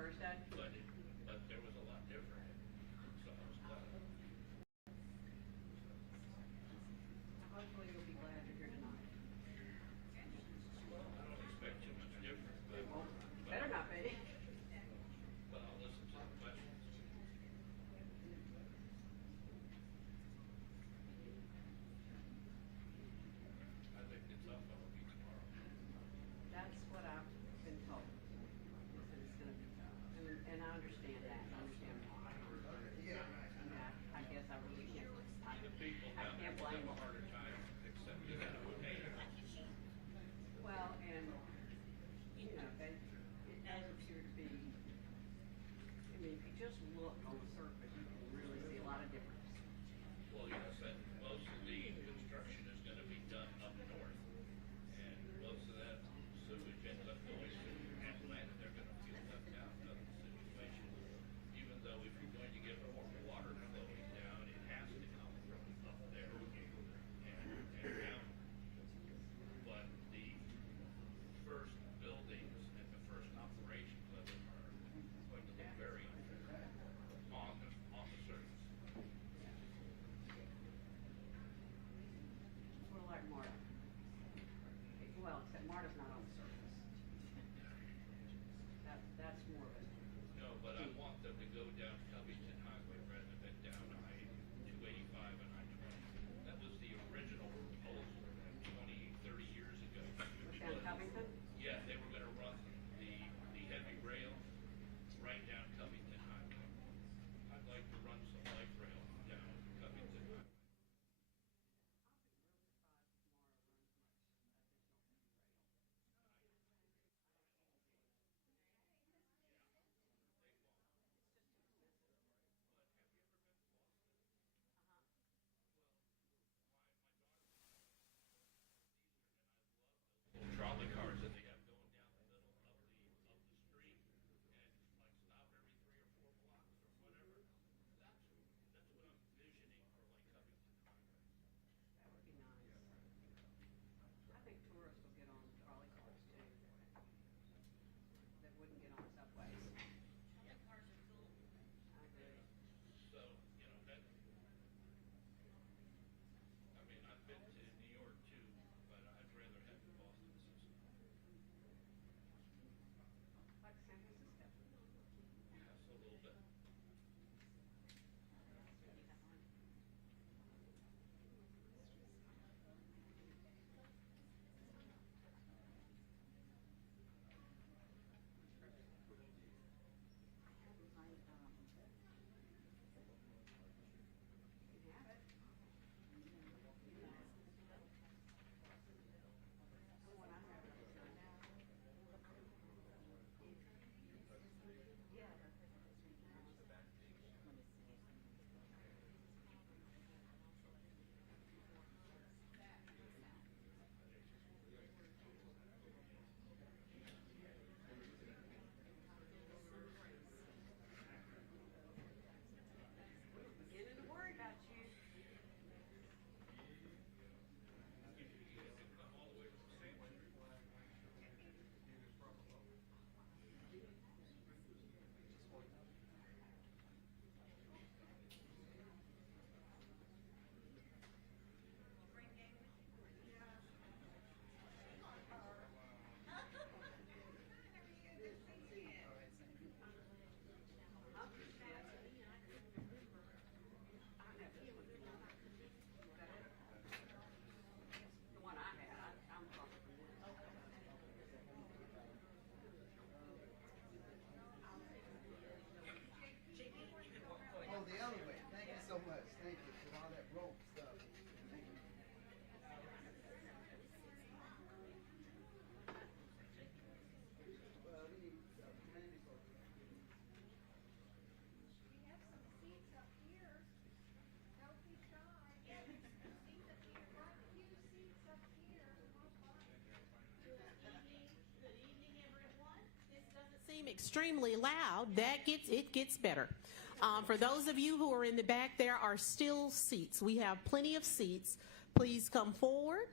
Thursday? but there was a lot different, so I was glad. Hopefully you'll be glad you're here tonight. Well, I don't expect too much different, but, Well, but, better not be. but I'll listen to the questions. I think the tough one will be tomorrow. That's what I've been told. Is that it's gonna be tough. And I understand that. I understand why. And I guess I really can't. The people I down there can't will blame have a them. harder time accepting that it would hate. Well, and, you know, it does appear to be, I mean, if you just look on the surface, you can really see a lot of difference. Well, yes, and most of the construction is gonna be done up north. And most of that sewage ends up going to Atlanta, they're gonna feel left out of the situation. Even though if you're going to get more water flowing down, it has to come from up there and down. But the first buildings and the first operations of them are going to look very unfair on the surface. Sort of like Marta. Well, except Marta's not on the surface. That's more of it. No, but I want them to go down Covington Highway rather than down I-285 and I-20. That was the original proposal 20, 30 years ago. Down Covington? Yeah, they were gonna run the heavy rail right down Covington Highway. I'd like to run some light rail down Covington Highway. Trolley cars that they have going down the middle of the street and like stop every 3 or 4 blocks or whatever. That's what I'm envisioning for like Covington Highway. That would be nice. I think tourists will get on trolley cars too. That wouldn't get on subways. I agree. So, you know, that, I mean, I've been to New York too, but I'd rather have the Boston system. Like San Francisco. Yes, a little bit. You have it. The one I have is yeah. Beginning to worry about you. You can come all the way from St. Huh? Yes. I have this one. Is that it? The one I had. I'm talking from this. Oh, the elevator. Thank you so much. Thank you for all that rope stuff. Thank you. Well, we need Randy for We have some seats up here. Don't be shy. Seats up here. Quite a few seats up here. Come on by. Good evening, everyone. This doesn't seem extremely loud. It gets better. For those of you who are in the back, there are still seats. We have plenty of seats. Please come forward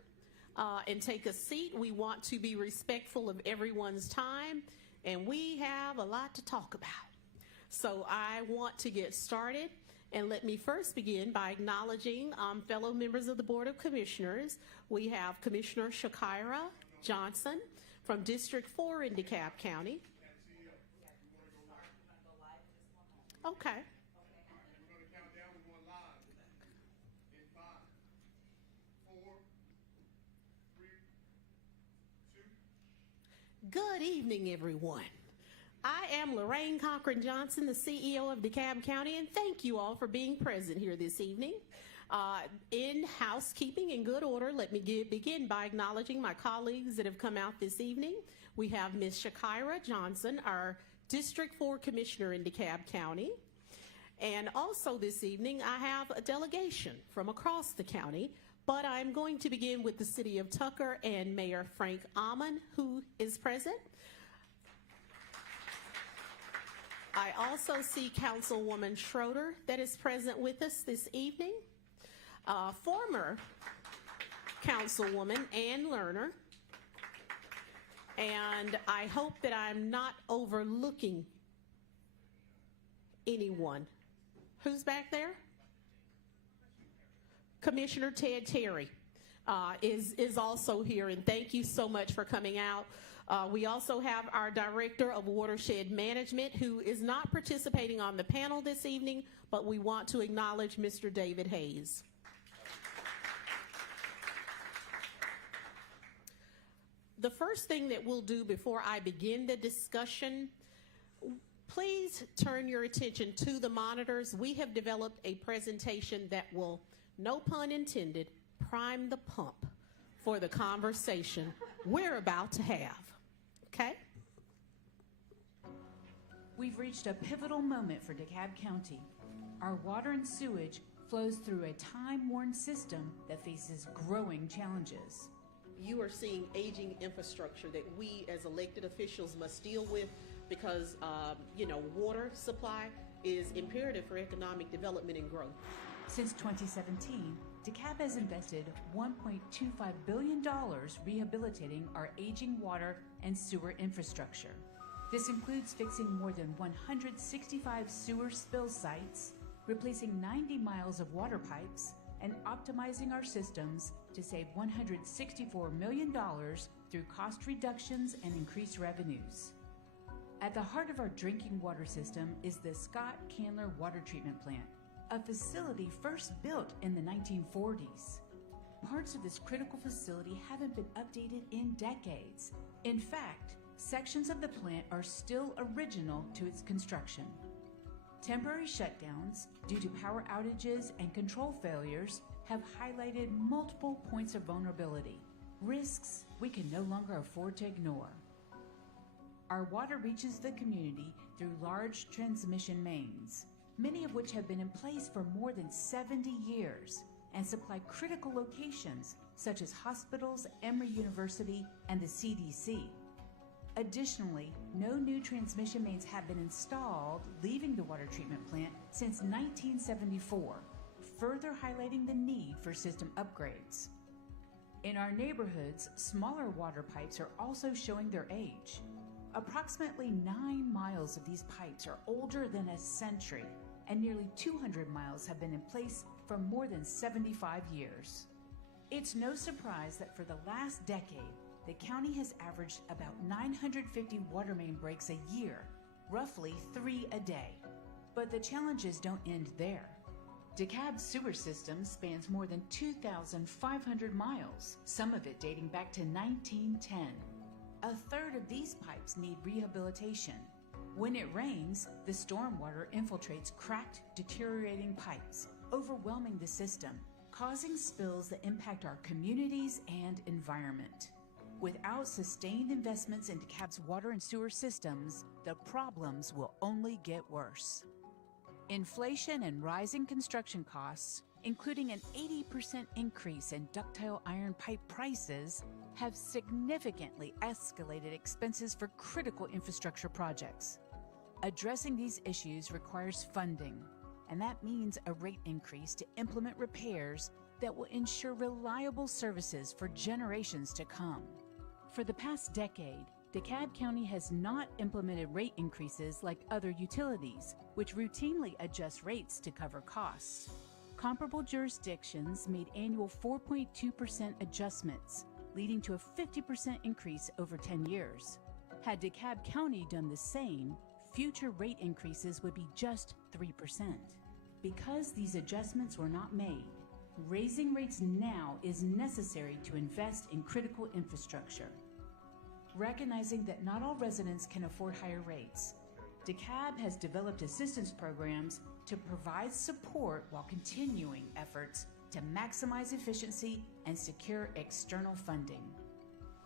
and take a seat. We want to be respectful of everyone's time and we have a lot to talk about. So I want to get started, and let me first begin by acknowledging fellow members of the Board of Commissioners. We have Commissioner Shakira Johnson from District 4 in DeKalb County. Okay. We're going to count down. We're going live. In 5, 4, 3, 2. Good evening, everyone. I am Lorraine Cochran Johnson, the CEO of DeKalb County, and thank you all for being present here this evening. In housekeeping in good order, let me begin by acknowledging my colleagues that have come out this evening. We have Ms. Shakira Johnson, our District 4 Commissioner in DeKalb County. And also this evening, I have a delegation from across the county, but I'm going to begin with the City of Tucker and Mayor Frank Amon, who is present. I also see Councilwoman Schroeder that is present with us this evening. Former Councilwoman Ann Lerner. And I hope that I'm not overlooking anyone. Who's back there? Commissioner Ted Terry is also here, and thank you so much for coming out. We also have our Director of Watershed Management, who is not participating on the panel this evening, but we want to acknowledge Mr. David Hayes. The first thing that we'll do before I begin the discussion, please turn your attention to the monitors. We have developed a presentation that will, no pun intended, prime the pump for the conversation we're about to have. Okay? We've reached a pivotal moment for DeKalb County. Our water and sewage flows through a time-worn system that faces growing challenges. You are seeing aging infrastructure that we as elected officials must deal with because, water supply is imperative for economic development and growth. Since 2017, DeKalb has invested $1.25 billion rehabilitating our aging water and sewer infrastructure. This includes fixing more than 165 sewer spill sites, replacing 90 miles of water pipes, and optimizing our systems to save $164 million through cost reductions and increased revenues. At the heart of our drinking water system is the Scott Candler Water Treatment Plant, a facility first built in the 1940s. Parts of this critical facility haven't been updated in decades. In fact, sections of the plant are still original to its construction. Temporary shutdowns due to power outages and control failures have highlighted multiple points of vulnerability, risks we can no longer afford to ignore. Our water reaches the community through large transmission mains, many of which have been in place for more than 70 years and supply critical locations such as hospitals, Emory University, and the CDC. Additionally, no new transmission mains have been installed leaving the water treatment plant since 1974, further highlighting the need for system upgrades. In our neighborhoods, smaller water pipes are also showing their age. Approximately 9 miles of these pipes are older than a century, and nearly 200 miles have been in place for more than 75 years. It's no surprise that for the last decade, the county has averaged about 950 water main breaks a year, roughly 3 a day. But the challenges don't end there. DeKalb's sewer system spans more than 2,500 miles, some of it dating back to 1910. A third of these pipes need rehabilitation. When it rains, the stormwater infiltrates cracked, deteriorating pipes, overwhelming the system, causing spills that impact our communities and environment. Without sustained investments in DeKalb's water and sewer systems, the problems will only get worse. Inflation and rising construction costs, including an 80% increase in ductile iron pipe prices, have significantly escalated expenses for critical infrastructure projects. Addressing these issues requires funding, and that means a rate increase to implement repairs that will ensure reliable services for generations to come. For the past decade, DeKalb County has not implemented rate increases like other utilities, which routinely adjust rates to cover costs. Comparable jurisdictions made annual 4.2% adjustments, leading to a 50% increase over 10 years. Had DeKalb County done the same, future rate increases would be just 3%. Because these adjustments were not made, raising rates now is necessary to invest in critical infrastructure. Recognizing that not all residents can afford higher rates, DeKalb has developed assistance programs to provide support while continuing efforts to maximize efficiency and secure external funding.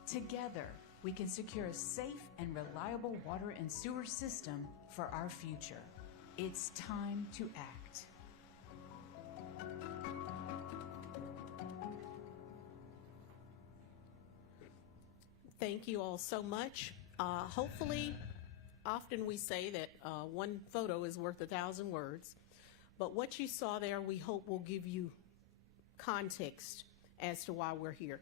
Together, we can secure a safe and reliable water and sewer system for our future. It's time to act. Thank you all so much. Hopefully, often we say that one photo is worth 1,000 words, but what you saw there, we hope will give you context as to why we're here.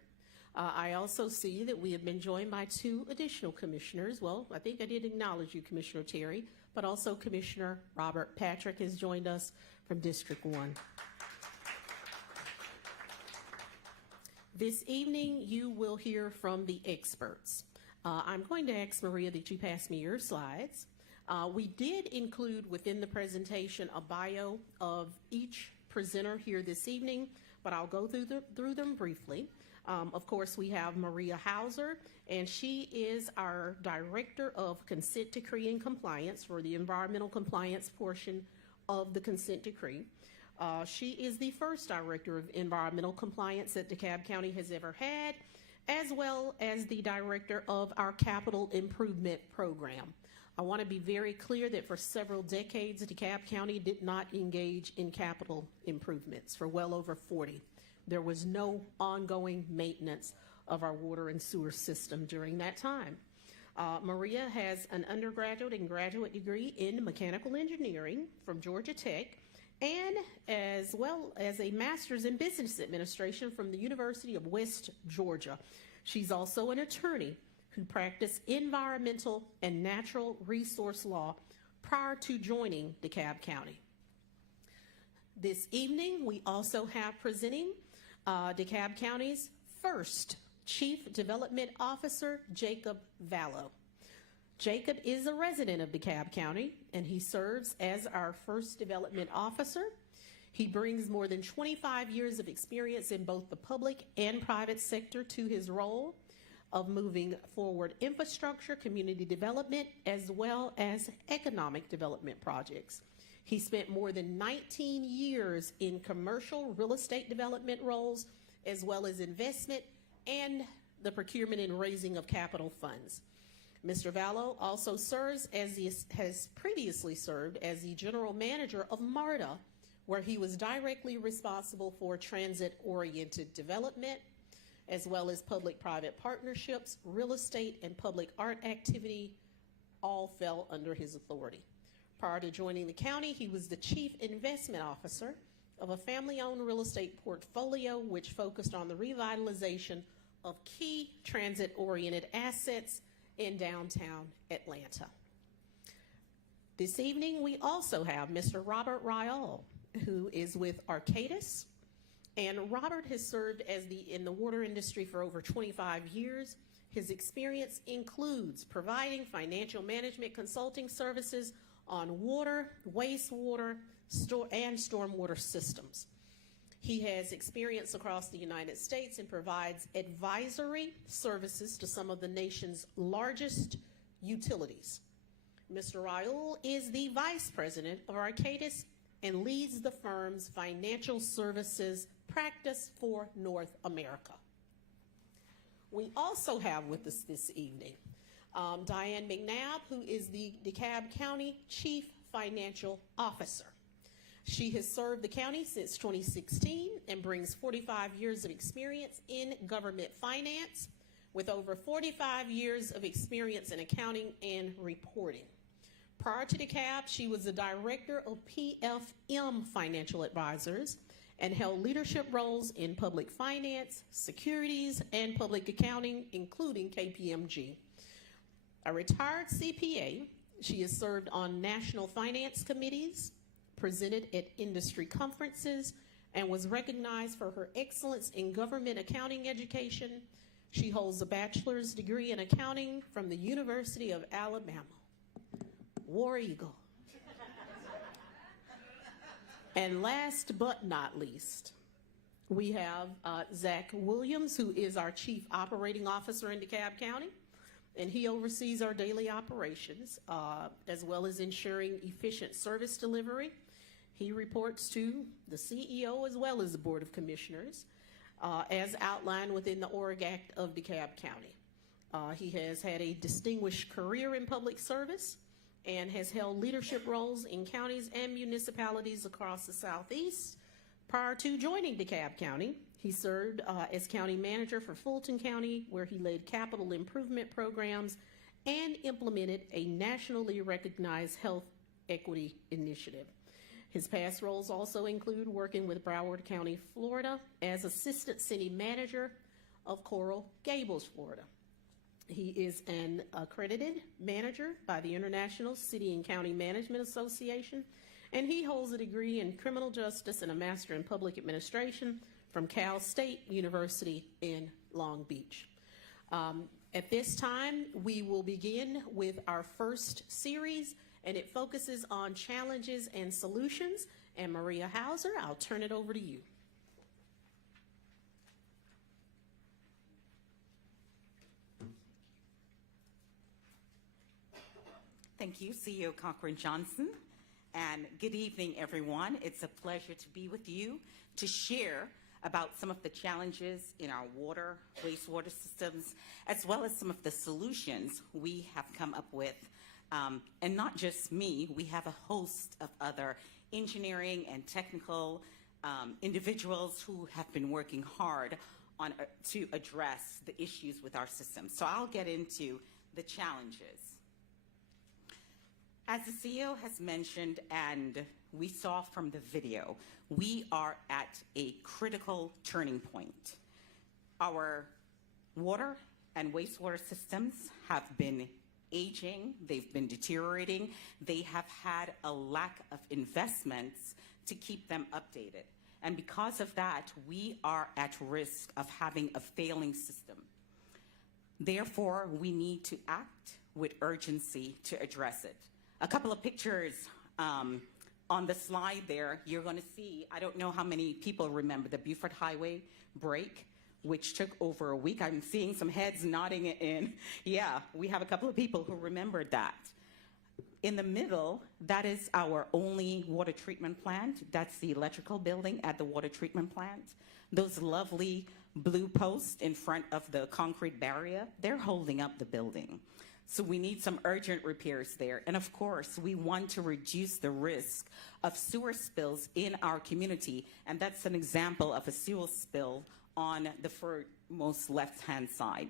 I also see that we have been joined by 2 additional commissioners. Well, I think I did acknowledge you, Commissioner Terry, but also Commissioner Robert Patrick has joined us from District 1. This evening, you will hear from the experts. I'm going to ask Maria that you pass me your slides. We did include within the presentation a bio of each presenter here this evening, but I'll go through them briefly. Of course, we have Maria Hauser, and she is our Director of Consent Decree and Compliance for the environmental compliance portion of the consent decree. She is the first Director of Environmental Compliance that DeKalb County has ever had, as well as the Director of our Capital Improvement Program. I want to be very clear that for several decades, DeKalb County did not engage in capital improvements, for well over 40. There was no ongoing maintenance of our water and sewer system during that time. Maria has an undergraduate and graduate degree in mechanical engineering from Georgia Tech, and as well as a master's in business administration from the University of West Georgia. She's also an attorney who practiced environmental and natural resource law prior to joining DeKalb County. This evening, we also have presenting DeKalb County's first Chief Development Officer, Jacob Vallow. Jacob is a resident of DeKalb County, and he serves as our first development officer. He brings more than 25 years of experience in both the public and private sector to his role of moving forward infrastructure, community development, as well as economic development projects. He spent more than 19 years in commercial real estate development roles, as well as investment and the procurement and raising of capital funds. Mr. Vallow also serves has previously served as the general manager of MARTA, where he was directly responsible for transit-oriented development, as well as public-private partnerships, real estate, and public art activity, all fell under his authority. Prior to joining the county, he was the chief investment officer of a family-owned real estate portfolio which focused on the revitalization of key transit-oriented assets in downtown Atlanta. This evening, we also have Mr. Robert Ryall, who is with Arcadis. And Robert has served as in the water industry for over 25 years. His experience includes providing financial management consulting services on water, wastewater, and stormwater systems. He has experience across the United States and provides advisory services to some of the nation's largest utilities. Mr. Raul is the vice president of Arcadis and leads the firm's financial services practice for North America. We also have with us this evening Diane McNabb, who is the DeKalb County Chief Financial Officer. She has served the county since 2016 and brings 45 years of experience in government finance with over 45 years of experience in accounting and reporting. Prior to DeKalb, she was the director of PFM Financial Advisors and held leadership roles in public finance, securities, and public accounting, including KPMG. A retired CPA, she has served on national finance committees, presented at industry conferences, and was recognized for her excellence in government accounting education. She holds a bachelor's degree in accounting from the University of Alabama. War Eagle. And last but not least, we have Zach Williams, who is our Chief Operating Officer in DeKalb County, and he oversees our daily operations, as well as ensuring efficient service delivery. He reports to the CEO as well as the Board of Commissioners, as outlined within the Org Act of DeKalb County. He has had a distinguished career in public service and has held leadership roles in counties and municipalities across the Southeast. Prior to joining DeKalb County, he served as county manager for Fulton County, where he led capital improvement programs and implemented a nationally recognized health equity initiative. His past roles also include working with Broward County, Florida, as assistant city manager of Coral Gables, Florida. He is an accredited manager by the International City and County Management Association, and he holds a degree in criminal justice and a master in public administration from Cal State University in Long Beach. At this time, we will begin with our first series, and it focuses on challenges and solutions. And Maria Hauser, I'll turn it over to you. Thank you, CEO Cochran Johnson, and good evening, everyone. It's a pleasure to be with you to share about some of the challenges in our water, wastewater systems, as well as some of the solutions we have come up with. And not just me, we have a host of other engineering and technical individuals who have been working hard on to address the issues with our system. So I'll get into the challenges. As the CEO has mentioned, and we saw from the video, we are at a critical turning point. Our water and wastewater systems have been aging, they've been deteriorating, they have had a lack of investments to keep them updated. And because of that, we are at risk of having a failing system. Therefore, we need to act with urgency to address it. A couple of pictures on the slide there, you're going to see, I don't know how many people remember the Beaufort Highway break, which took over a week. I'm seeing some heads nodding in. Yeah, we have a couple of people who remembered that. In the middle, that is our only water treatment plant. That's the electrical building at the water treatment plant. Those lovely blue posts in front of the concrete barrier, they're holding up the building. So we need some urgent repairs there. And of course, we want to reduce the risk of sewer spills in our community. And that's an example of a sewer spill on the furmost left-hand side.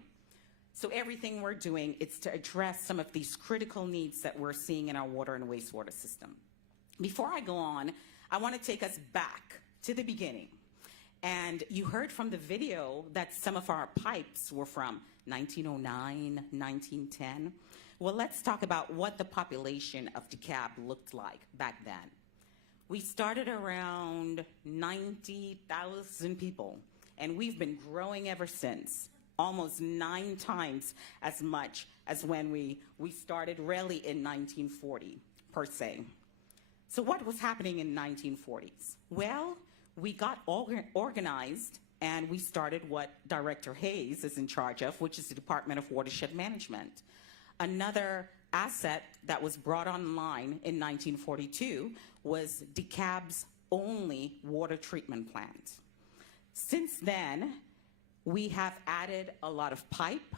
So everything we're doing is to address some of these critical needs that we're seeing in our water and wastewater system. Before I go on, I want to take us back to the beginning. And you heard from the video that some of our pipes were from 1909, 1910. Well, let's talk about what the population of DeKalb looked like back then. We started around 90,000 people, and we've been growing ever since, almost 9 times as much as when we started really in 1940, per se. So what was happening in the 1940s? Well, we got organized, and we started what Director Hayes is in charge of, which is the Department of Watershed Management. Another asset that was brought online in 1942 was DeKalb's only water treatment plant. Since then, we have added a lot of pipe,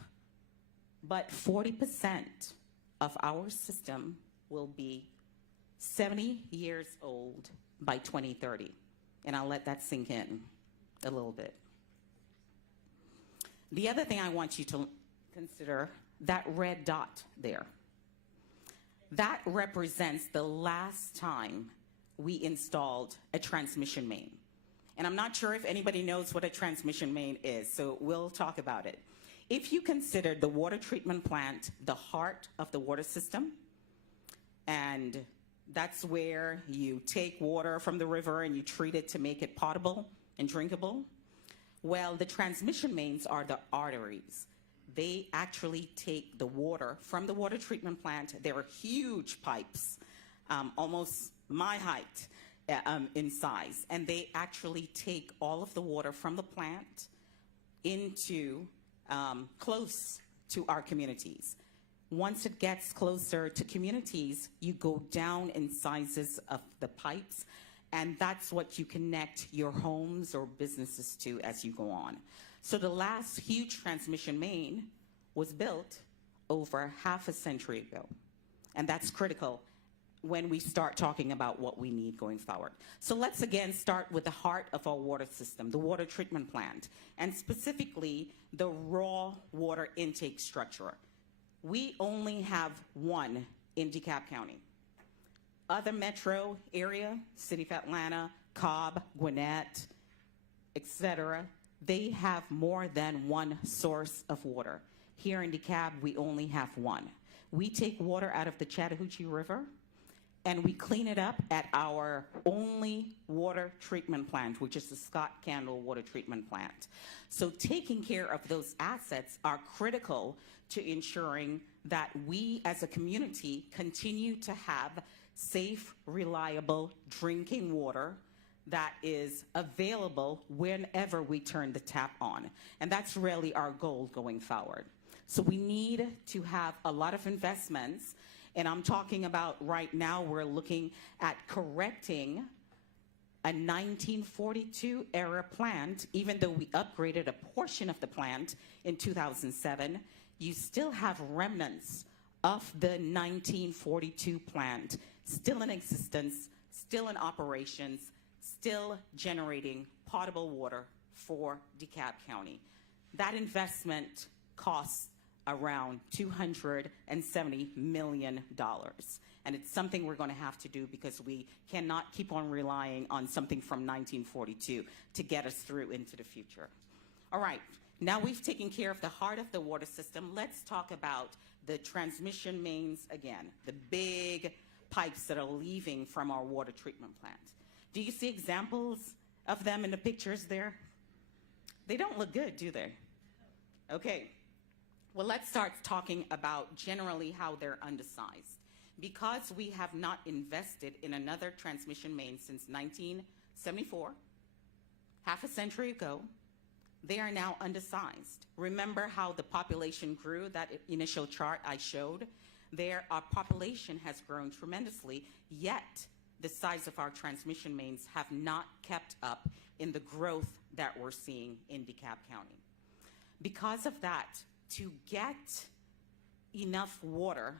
but 40% of our system will be 70 years old by 2030. And I'll let that sink in a little bit. The other thing I want you to consider, that red dot there. That represents the last time we installed a transmission main. And I'm not sure if anybody knows what a transmission main is, so we'll talk about it. If you consider the water treatment plant the heart of the water system, and that's where you take water from the river and you treat it to make it potable and drinkable, well, the transmission mains are the arteries. They actually take the water from the water treatment plant. There are huge pipes, almost my height in size, and they actually take all of the water from the plant into close to our communities. Once it gets closer to communities, you go down in sizes of the pipes, and that's what you connect your homes or businesses to as you go on. So the last huge transmission main was built over half a century ago, and that's critical when we start talking about what we need going forward. So let's again start with the heart of our water system, the water treatment plant, and specifically the raw water intake structure. We only have one in DeKalb County. Other metro area, City of Atlanta, Cobb, Gwinnett, etc., they have more than one source of water. Here in DeKalb, we only have one. We take water out of the Chattahoochee River, and we clean it up at our only water treatment plant, which is the Scott Candle Water Treatment Plant. So taking care of those assets are critical to ensuring that we as a community continue to have safe, reliable drinking water that is available whenever we turn the tap on. And that's really our goal going forward. So we need to have a lot of investments. And I'm talking about right now, we're looking at correcting a 1942 era plant. Even though we upgraded a portion of the plant in 2007, you still have remnants of the 1942 plant still in existence, still in operations, still generating potable water for DeKalb County. That investment costs around $270 million. And it's something we're going to have to do because we cannot keep on relying on something from 1942 to get us through into the future. All right, now we've taken care of the heart of the water system. Let's talk about the transmission mains again, the big pipes that are leaving from our water treatment plant. Do you see examples of them in the pictures there? They don't look good, do they? Okay. Well, let's start talking about generally how they're undersized. Because we have not invested in another transmission main since 1974, half a century ago, they are now undersized. Remember how the population grew, that initial chart I showed? There, our population has grown tremendously, yet the size of our transmission mains have not kept up in the growth that we're seeing in DeKalb County. Because of that, to get enough water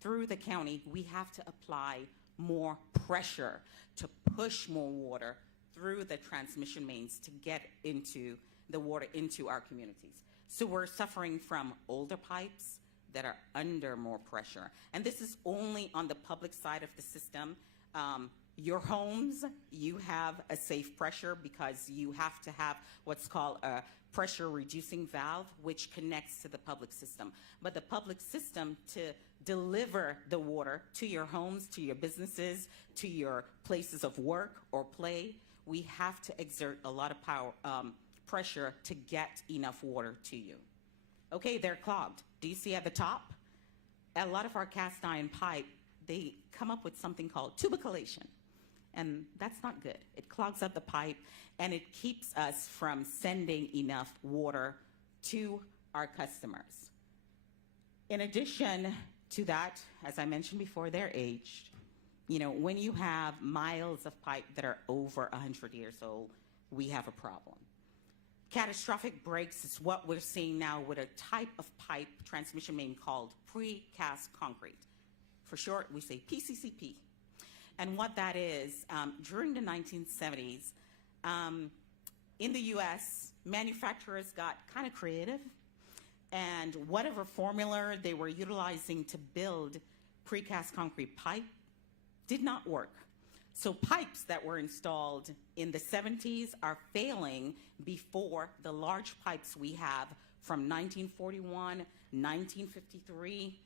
through the county, we have to apply more pressure to push more water through the transmission mains to get into the water into our communities. So we're suffering from older pipes that are under more pressure. And this is only on the public side of the system. Your homes, you have a safe pressure because you have to have what's called a pressure reducing valve, which connects to the public system. But the public system, to deliver the water to your homes, to your businesses, to your places of work or play, we have to exert a lot of pressure to get enough water to you. Okay, they're clogged. Do you see at the top? A lot of our cast iron pipe, they come up with something called tuberculation. And that's not good. It clogs up the pipe, and it keeps us from sending enough water to our customers. In addition to that, as I mentioned before, they're aged. You know, when you have miles of pipe that are over 100 years old, we have a problem. Catastrophic breaks is what we're seeing now with a type of pipe transmission main called precast concrete. For short, we say PCCP. And what that is, during the 1970s, in the US, manufacturers got kind of creative, and whatever formula they were utilizing to build precast concrete pipe did not work. So pipes that were installed in the 70s are failing before the large pipes we have from 1941, 1953,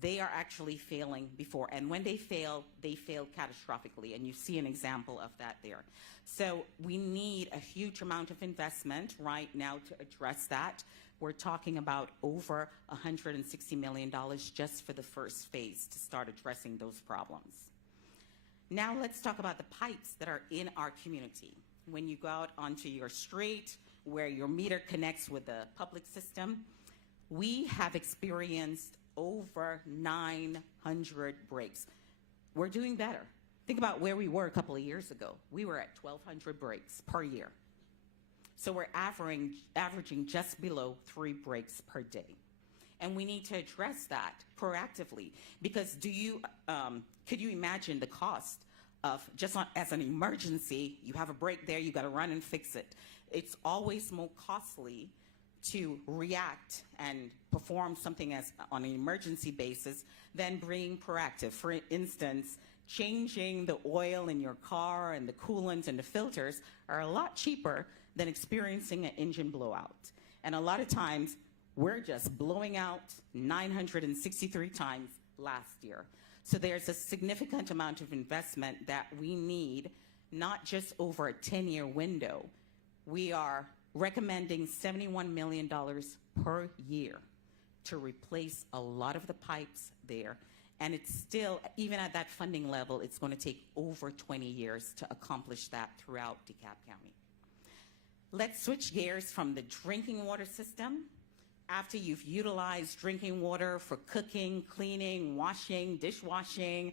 they are actually failing before. And when they fail catastrophically. And you see an example of that there. So we need a huge amount of investment right now to address that. We're talking about over $160 million just for the first phase to start addressing those problems. Now let's talk about the pipes that are in our community. When you go out onto your street where your meter connects with the public system, we have experienced over 900 breaks. We're doing better. Think about where we were a couple of years ago. We were at 1,200 breaks per year. So we're averaging just below 3 breaks per day. And we need to address that proactively, because could you imagine the cost of just as an emergency, you have a break there, you got to run and fix it. It's always more costly to react and perform something as on an emergency basis than being proactive. For instance, changing the oil in your car and the coolant and the filters are a lot cheaper than experiencing an engine blowout. And a lot of times, we're just blowing out 963 times last year. So there's a significant amount of investment that we need, not just over a 10-year window. We are recommending $71 million per year to replace a lot of the pipes there. And it's still, even at that funding level, it's going to take over 20 years to accomplish that throughout DeKalb County. Let's switch gears from the drinking water system. After you've utilized drinking water for cooking, cleaning, washing, dishwashing,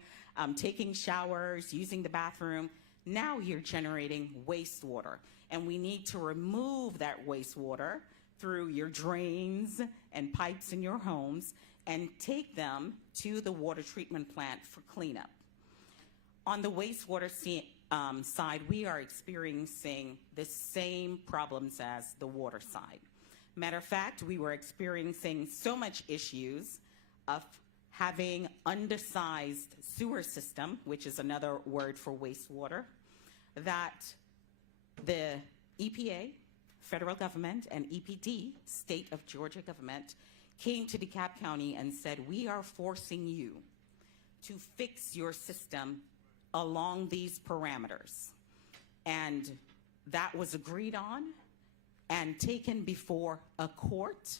taking showers, using the bathroom, now you're generating wastewater. And we need to remove that wastewater through your drains and pipes in your homes and take them to the water treatment plant for cleanup. On the wastewater side, we are experiencing the same problems as the water side. Matter of fact, we were experiencing so much issues of having undersized sewer system, which is another word for wastewater, that the EPA, federal government, and EPD, state of Georgia government, came to DeKalb County and said, we are forcing you to fix your system along these parameters. And that was agreed on and taken before a court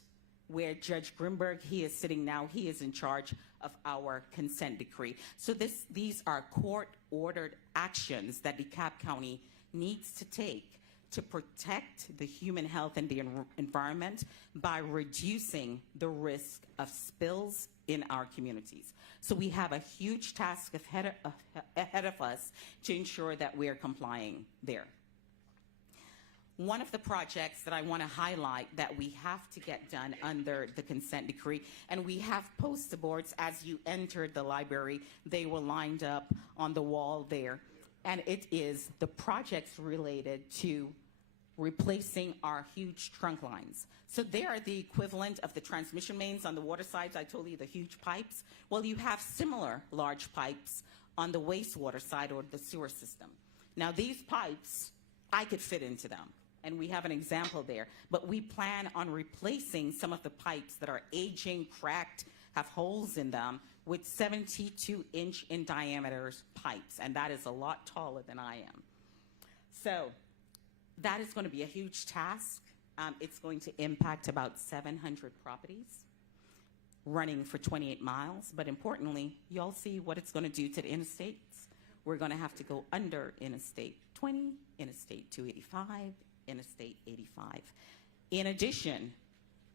where Judge Grimberg, he is sitting now, he is in charge of our consent decree. So these are court-ordered actions that DeKalb County needs to take to protect the human health and the environment by reducing the risk of spills in our communities. So we have a huge task ahead of us to ensure that we are complying there. One of the projects that I want to highlight that we have to get done under the consent decree, and we have poster boards as you entered the library, they were lined up on the wall there, and it is the projects related to replacing our huge trunk lines. So they are the equivalent of the transmission mains on the water sides. I told you the huge pipes. Well, you have similar large pipes on the wastewater side or the sewer system. Now these pipes, I could fit into them, and we have an example there, but we plan on replacing some of the pipes that are aging, cracked, have holes in them with 72-inch in diameter pipes, and that is a lot taller than I am. So that is going to be a huge task. It's going to impact about 700 properties running for 28 miles, but importantly, y'all see what it's going to do to the interstates. We're going to have to go under Interstate 20, Interstate 285, Interstate 85, in addition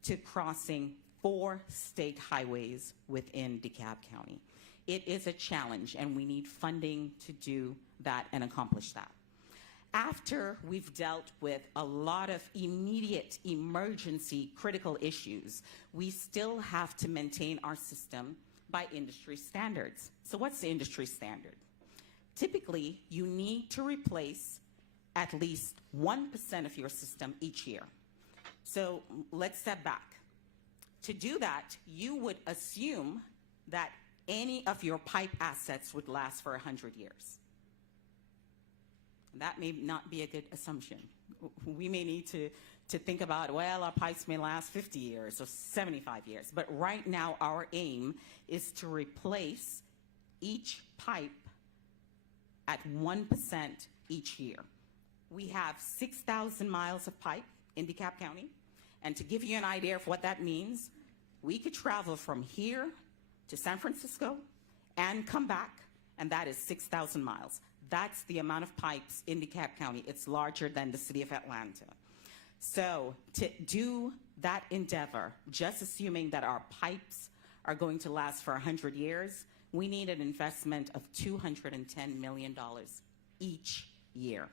to crossing 4 state highways within DeKalb County. It is a challenge, and we need funding to do that and accomplish that. After we've dealt with a lot of immediate emergency critical issues, we still have to maintain our system by industry standards. So what's the industry standard? Typically, you need to replace at least 1% of your system each year. So let's step back. To do that, you would assume that any of your pipe assets would last for 100 years. That may not be a good assumption. We may need to to think about, well, our pipes may last 50 years or 75 years. But right now, our aim is to replace each pipe at 1% each year. We have 6,000 miles of pipe in DeKalb County. And to give you an idea of what that means, we could travel from here to San Francisco and come back, and that is 6,000 miles. That's the amount of pipes in DeKalb County. It's larger than the city of Atlanta. So to do that endeavor, just assuming that our pipes are going to last for 100 years, we need an investment of $210 million each year.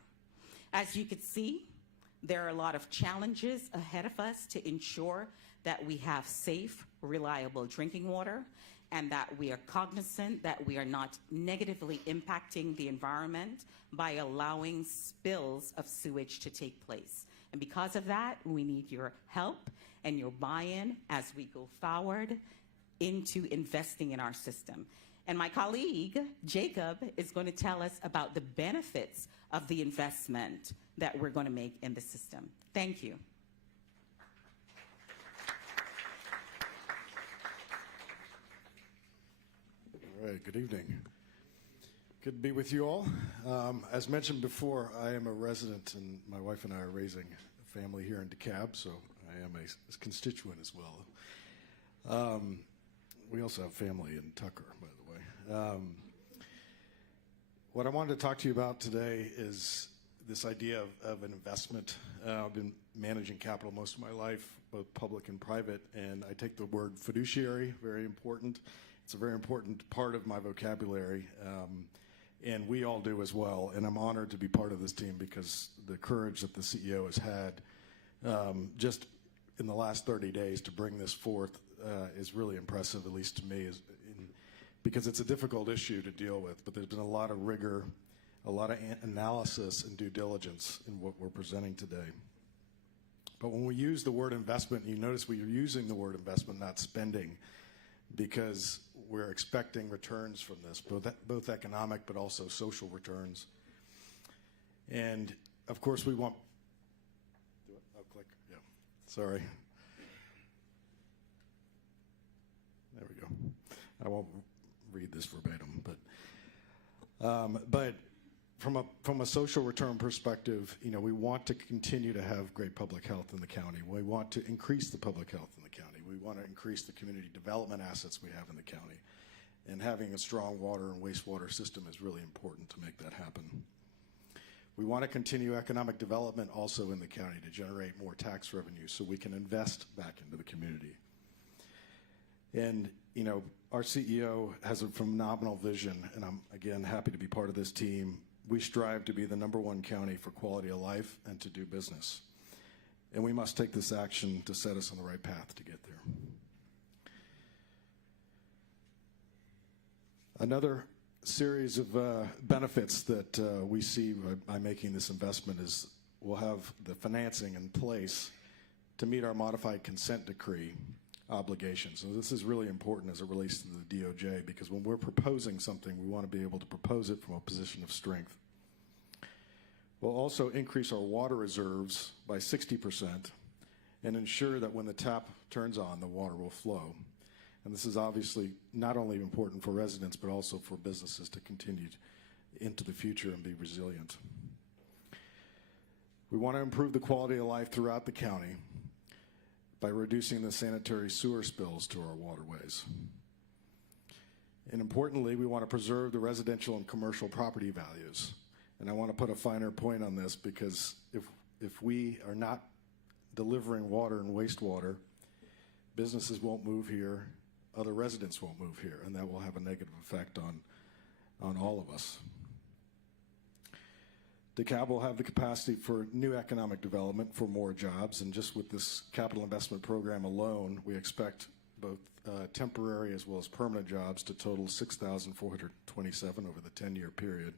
As you can see, there are a lot of challenges ahead of us to ensure that we have safe, reliable drinking water, and that we are cognizant that we are not negatively impacting the environment by allowing spills of sewage to take place. And because of that, we need your help and your buy-in as we go forward into investing in our system. And my colleague, Jacob, is going to tell us about the benefits of the investment that we're going to make in the system. Thank you. All right, good evening. Good to be with you all. As mentioned before, I am a resident, and my wife and I are raising a family here in DeKalb, so I am a constituent as well. We also have family in Tucker, by the way. What I wanted to talk to you about today is this idea of an investment. I've been managing capital most of my life, both public and private, and I take the word fiduciary, very important. It's a very important part of my vocabulary, and we all do as well. And I'm honored to be part of this team because the courage that the CEO has had just in the last 30 days to bring this forth is really impressive, at least to me, because it's a difficult issue to deal with. But there's been a lot of rigor, a lot of analysis and due diligence in what we're presenting today. But when we use the word investment, you notice we are using the word investment, not spending, because we're expecting returns from this, both economic but also social returns. And of course, we want. Oh, click. Yeah. Sorry. There we go. I won't read this verbatim, but from a social return perspective, you know, we want to continue to have great public health in the county. We want to increase the public health in the county. We want to increase the community development assets we have in the county. And having a strong water and wastewater system is really important to make that happen. We want to continue economic development also in the county to generate more tax revenue so we can invest back into the community. And, you know, our CEO has a phenomenal vision, and I'm, again, happy to be part of this team. We strive to be the #1 county for quality of life and to do business. And we must take this action to set us on the right path to get there. Another series of benefits that we see by making this investment is we'll have the financing in place to meet our modified consent decree obligations. So this is really important as it relates to the DOJ, because when we're proposing something, we want to be able to propose it from a position of strength. We'll also increase our water reserves by 60% and ensure that when the tap turns on, the water will flow. And this is obviously not only important for residents, but also for businesses to continue into the future and be resilient. We want to improve the quality of life throughout the county by reducing the sanitary sewer spills to our waterways. And importantly, we want to preserve the residential and commercial property values. And I want to put a finer point on this, because if we are not delivering water and wastewater, businesses won't move here, other residents won't move here, and that will have a negative effect on all of us. DeKalb will have the capacity for new economic development for more jobs, and just with this capital investment program alone, we expect both temporary as well as permanent jobs to total 6,427 over the 10-year period.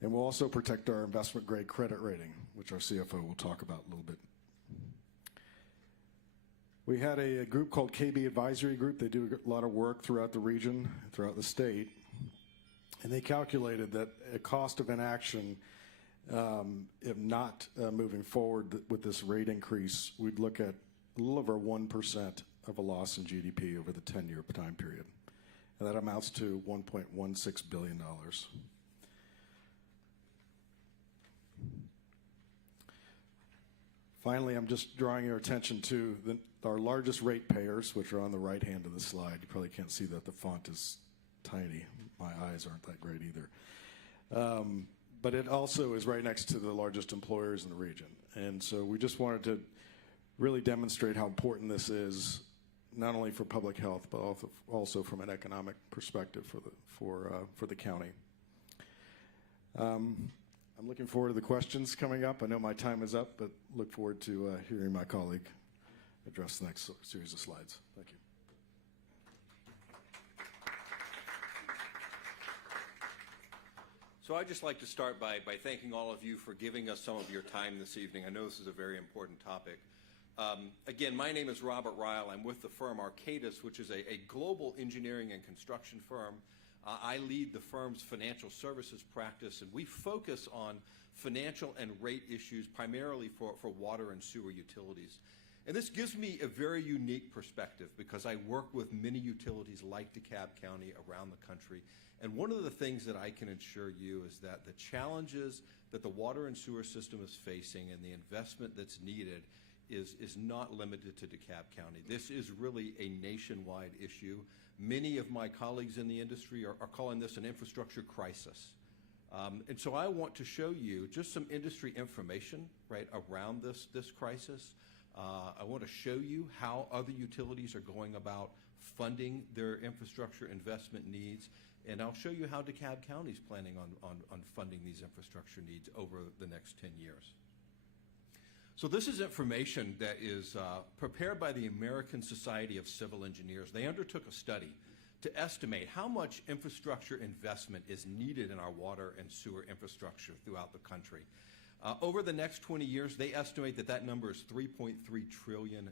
And we'll also protect our investment-grade credit rating, which our CFO will talk about a little bit. We had a group called KB Advisory Group. They do a lot of work throughout the region, throughout the state. And they calculated that a cost of inaction If not moving forward with this rate increase, we'd look at a little over 1% of a loss in GDP over the 10-year time period. And that amounts to $1.16 billion. Finally, I'm just drawing your attention to our largest ratepayers, which are on the right hand of the slide. You probably can't see that the font is tiny. My eyes aren't that great either. But it also is right next to the largest employers in the region. And so we just wanted to really demonstrate how important this is, not only for public health, but also from an economic perspective for the county. I'm looking forward to the questions coming up. I know my time is up, but look forward to hearing my colleague address the next series of slides. Thank you. So I'd just like to start by thanking all of you for giving us some of your time this evening. I know this is a very important topic. Again, my name is Robert Ryle. I'm with the firm Arcadis, which is a global engineering and construction firm. I lead the firm's financial services practice, and we focus on financial and rate issues primarily for water and sewer utilities. And this gives me a very unique perspective because I work with many utilities like DeKalb County around the country. And one of the things that I can assure you is that the challenges that the water and sewer system is facing and the investment that's needed is not limited to DeKalb County. This is really a nationwide issue. Many of my colleagues in the industry are calling this an infrastructure crisis. And so I want to show you just some industry information right around this crisis. I want to show you how other utilities are going about funding their infrastructure investment needs, and I'll show you how DeKalb County is planning on funding these infrastructure needs over the next 10 years. So this is information that is prepared by the American Society of Civil Engineers. They undertook a study to estimate how much infrastructure investment is needed in our water and sewer infrastructure throughout the country. Over the next 20 years, they estimate that number is $3.3 trillion.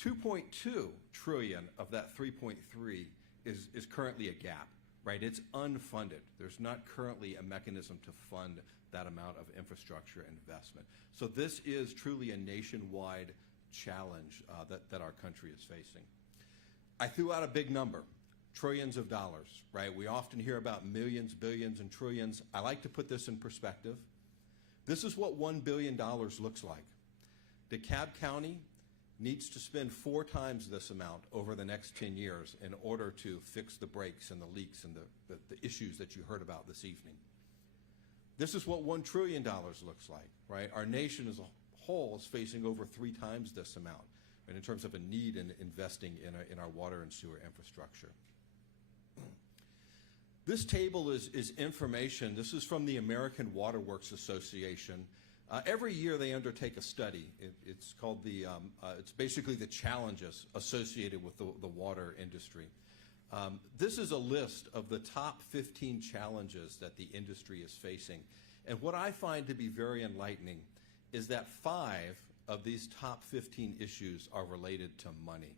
2.2 trillion of that 3.3 is currently a gap, right? It's unfunded. There's not currently a mechanism to fund that amount of infrastructure investment. So this is truly a nationwide challenge that our country is facing. I threw out a big number, trillions of dollars, right? We often hear about millions, billions, and trillions. I like to put this in perspective. This is what $1 billion looks like. DeKalb County needs to spend 4 times this amount over the next 10 years in order to fix the breaks and the leaks and the issues that you heard about this evening. This is what $1 trillion looks like, right? Our nation as a whole is facing over 3 times this amount, right, in terms of a need in investing in our water and sewer infrastructure. This table is information. This is from the American Water Works Association. Every year they undertake a study. It's called it's basically the challenges associated with the water industry. This is a list of the top 15 challenges that the industry is facing. And what I find to be very enlightening is that 5 of these top 15 issues are related to money.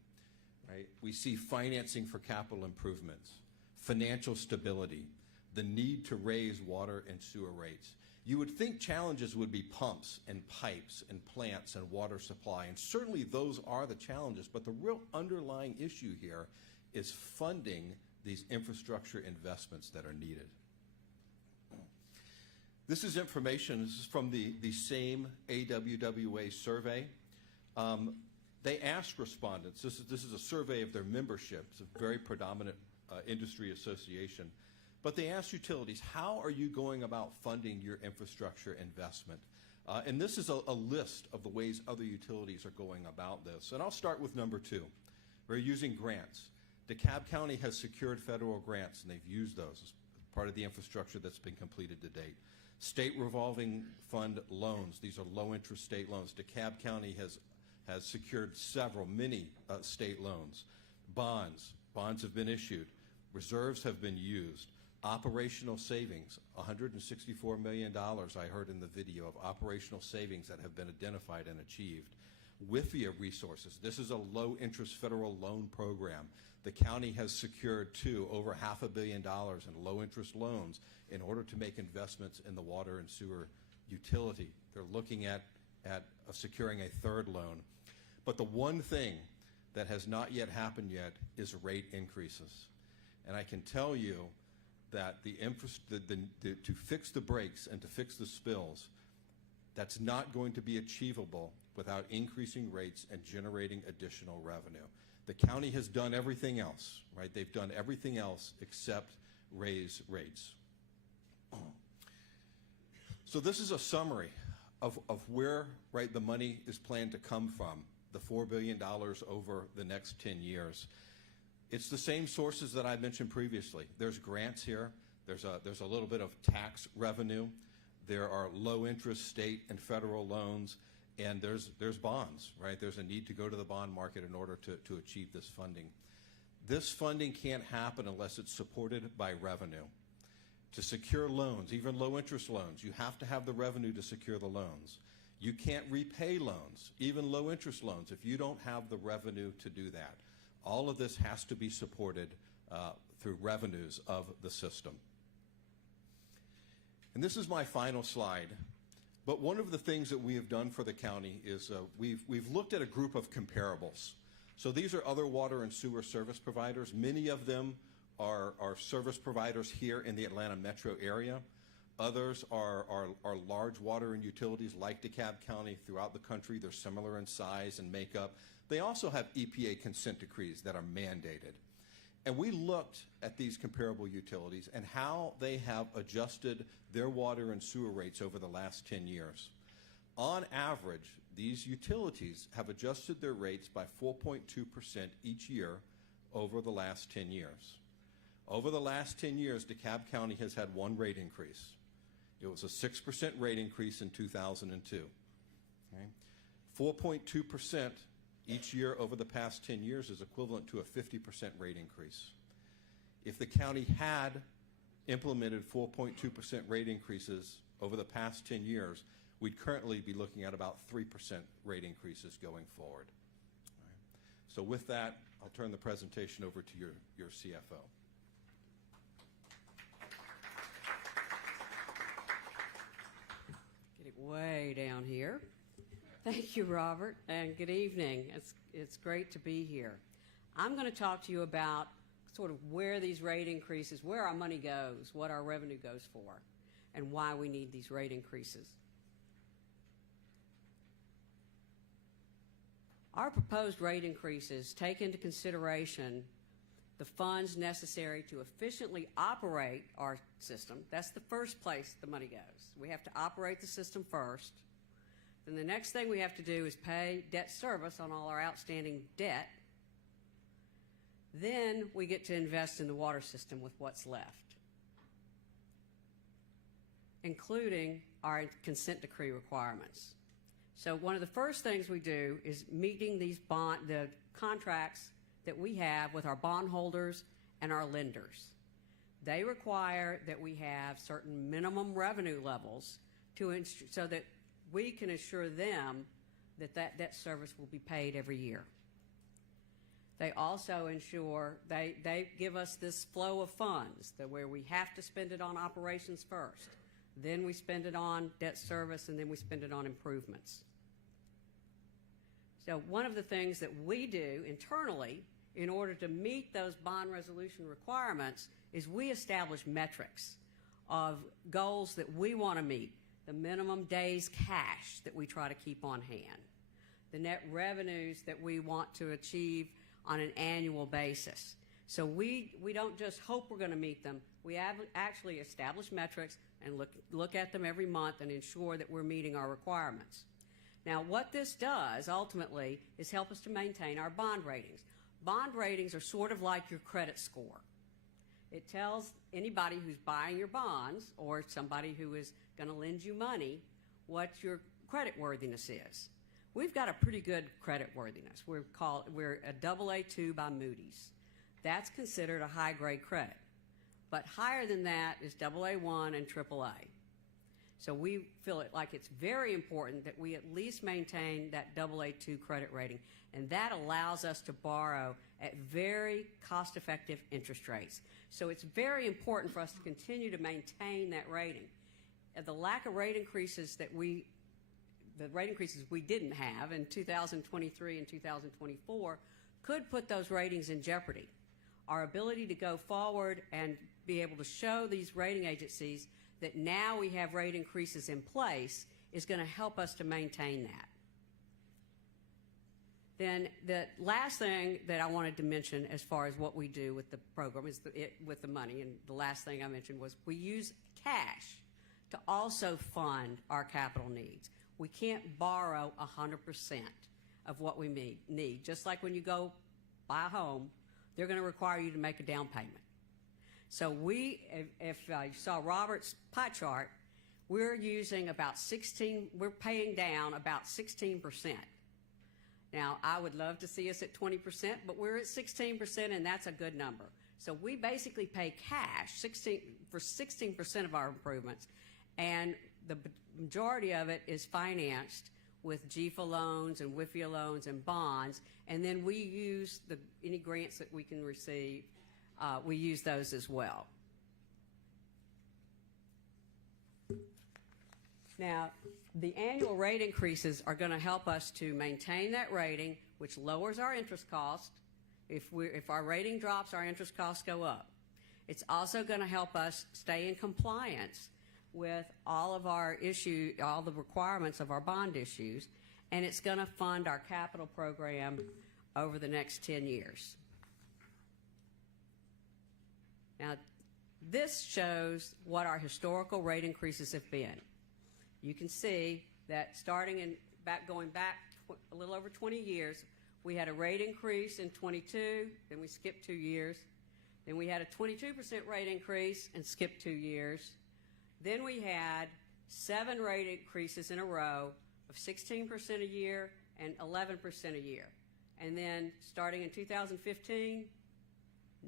Right? We see financing for capital improvements, financial stability, the need to raise water and sewer rates. You would think challenges would be pumps and pipes and plants and water supply, and certainly those are the challenges, but the real underlying issue here is funding these infrastructure investments that are needed. This is information. This is from the same AWWA survey. They asked respondents, this is a survey of their membership. It's a very predominant industry association. But they asked utilities, how are you going about funding your infrastructure investment? And this is a list of the ways other utilities are going about this. And I'll start with number 2. We're using grants. DeKalb County has secured federal grants, and they've used those as part of the infrastructure that's been completed to date. State revolving fund loans. These are low-interest state loans. DeKalb County has secured many state loans. Bonds have been issued. Reserves have been used. Operational savings, $164 million I heard in the video of operational savings that have been identified and achieved. WIFIA resources. This is a low-interest federal loan program. The county has secured over $500 million in low-interest loans in order to make investments in the water and sewer utility. They're looking at securing a third loan. But the one thing that has not yet happened yet is rate increases. And I can tell you that to fix the breaks and to fix the spills, that's not going to be achievable without increasing rates and generating additional revenue. The county has done everything else, right? They've done everything else except raise rates. So this is a summary of where, right, the money is planned to come from, the $4 billion over the next 10 years. It's the same sources that I mentioned previously. There's grants here. There's a little bit of tax revenue. There are low-interest state and federal loans, and there's bonds, right? There's a need to go to the bond market in order to achieve this funding. This funding can't happen unless it's supported by revenue. To secure loans, even low-interest loans, you have to have the revenue to secure the loans. You can't repay loans, even low-interest loans, if you don't have the revenue to do that. All of this has to be supported through revenues of the system. And this is my final slide. But one of the things that we have done for the county is we've looked at a group of comparables. So these are other water and sewer service providers. Many of them are service providers here in the Atlanta metro area. Others are large water and utilities like DeKalb County throughout the country. They're similar in size and makeup. They also have EPA consent decrees that are mandated. And we looked at these comparable utilities and how they have adjusted their water and sewer rates over the last 10 years. On average, these utilities have adjusted their rates by 4.2% each year over the last 10 years. Over the last 10 years, DeKalb County has had one rate increase. It was a 6% rate increase in 2002. Okay? 4.2% each year over the past 10 years is equivalent to a 50% rate increase. If the county had implemented 4.2% rate increases over the past 10 years, we'd currently be looking at about 3% rate increases going forward. All right. So with that, I'll turn the presentation over to your CFO. Get it way down here. Thank you, Robert, and good evening. It's great to be here. I'm going to talk to you about sort of where these rate increases, where our money goes, what our revenue goes for, and why we need these rate increases. Our proposed rate increases take into consideration the funds necessary to efficiently operate our system. That's the first place the money goes. We have to operate the system first. Then the next thing we have to do is pay debt service on all our outstanding debt. Then we get to invest in the water system with what's left, including our consent decree requirements. So one of the first things we do is meeting the contracts that we have with our bondholders and our lenders. They require that we have certain minimum revenue levels so that we can assure them that debt service will be paid every year. They also ensure, they give us this flow of funds where we have to spend it on operations first, then we spend it on debt service, and then we spend it on improvements. So one of the things that we do internally in order to meet those bond resolution requirements is we establish metrics of goals that we want to meet. The minimum days cash that we try to keep on hand, the net revenues that we want to achieve on an annual basis. So we don't just hope we're going to meet them. We actually establish metrics and look at them every month and ensure that we're meeting our requirements. Now, what this does ultimately is help us to maintain our bond ratings. Bond ratings are sort of like your credit score. It tells anybody who's buying your bonds or somebody who is going to lend you money what your credit worthiness is. We've got a pretty good credit worthiness. We're a AA2 by Moody's. That's considered a high grade credit. But higher than that is AA1 and AAA. So we feel it like it's very important that we at least maintain that AA2 credit rating, and that allows us to borrow at very cost-effective interest rates. So it's very important for us to continue to maintain that rating. The lack of rate increases we didn't have in 2023 and 2024 could put those ratings in jeopardy. Our ability to go forward and be able to show these rating agencies that now we have rate increases in place is going to help us to maintain that. Then the last thing that I wanted to mention as far as what we do with the program is with the money, and the last thing I mentioned was we use cash to also fund our capital needs. We can't borrow 100% of what we need. Just like when you go buy a home, they're going to require you to make a down payment. So if you saw Robert's pie chart, we're paying down about 16%. Now, I would love to see us at 20%, but we're at 16%, and that's a good number. So we basically pay cash for 16% of our improvements, and the majority of it is financed with GFA loans and WIFIA loans and bonds, and then we use any grants that we can receive. We use those as well. Now, the annual rate increases are going to help us to maintain that rating, which lowers our interest cost. If our rating drops, our interest costs go up. It's also going to help us stay in compliance with all the requirements of our bond issues, and it's going to fund our capital program over the next 10 years. Now, this shows what our historical rate increases have been. You can see that going back a little over 20 years, we had a rate increase in 22, then we skipped 2 years. Then we had a 22% rate increase and skipped 2 years. Then we had 7 rate increases in a row of 16% a year and 11% a year. And then starting in 2015,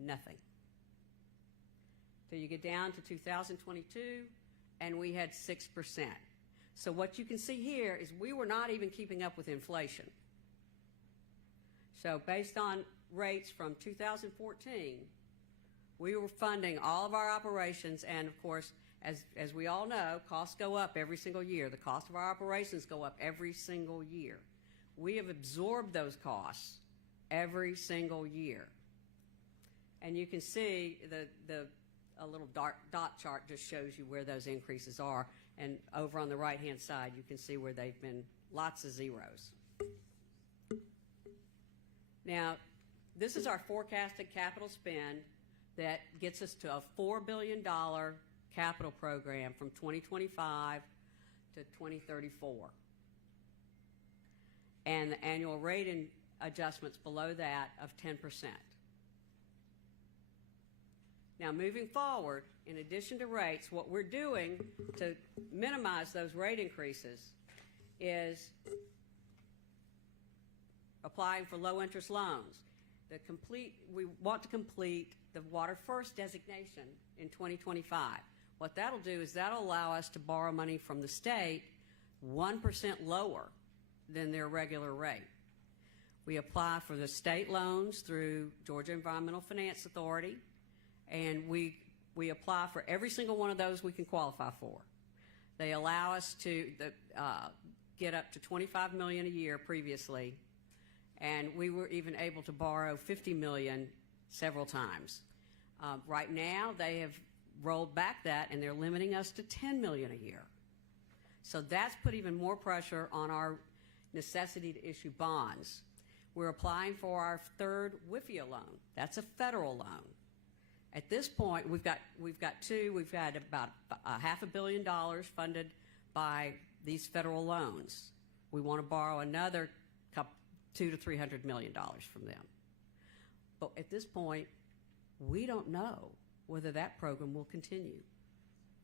nothing. So you get down to 2022, and we had 6%. So what you can see here is we were not even keeping up with inflation. So based on rates from 2014, we were funding all of our operations, and of course, as we all know, costs go up every single year. The cost of our operations go up every single year. We have absorbed those costs every single year. And you can see a little dot chart just shows you where those increases are. And over on the right-hand side, you can see where they've been lots of zeros. Now, this is our forecasted capital spend that gets us to a $4 billion capital program from 2025 to 2034. And the annual rate adjustments below that of 10%. Now, moving forward, in addition to rates, what we're doing to minimize those rate increases is applying for low-interest loans. We want to complete the Water First designation in 2025. What that'll do is that'll allow us to borrow money from the state 1% lower than their regular rate. We apply for the state loans through Georgia Environmental Finance Authority, and we apply for every single one of those we can qualify for. They allow us to get up to $25 million a year previously, and we were even able to borrow $50 million several times. Right now, they have rolled back that, and they're limiting us to $10 million a year. So that's put even more pressure on our necessity to issue bonds. We're applying for our third WIFIA loan. That's a federal loan. At this point, we've got two. We've had about $500 million funded by these federal loans. We want to borrow another $200 to $300 million from them. But at this point, we don't know whether that program will continue.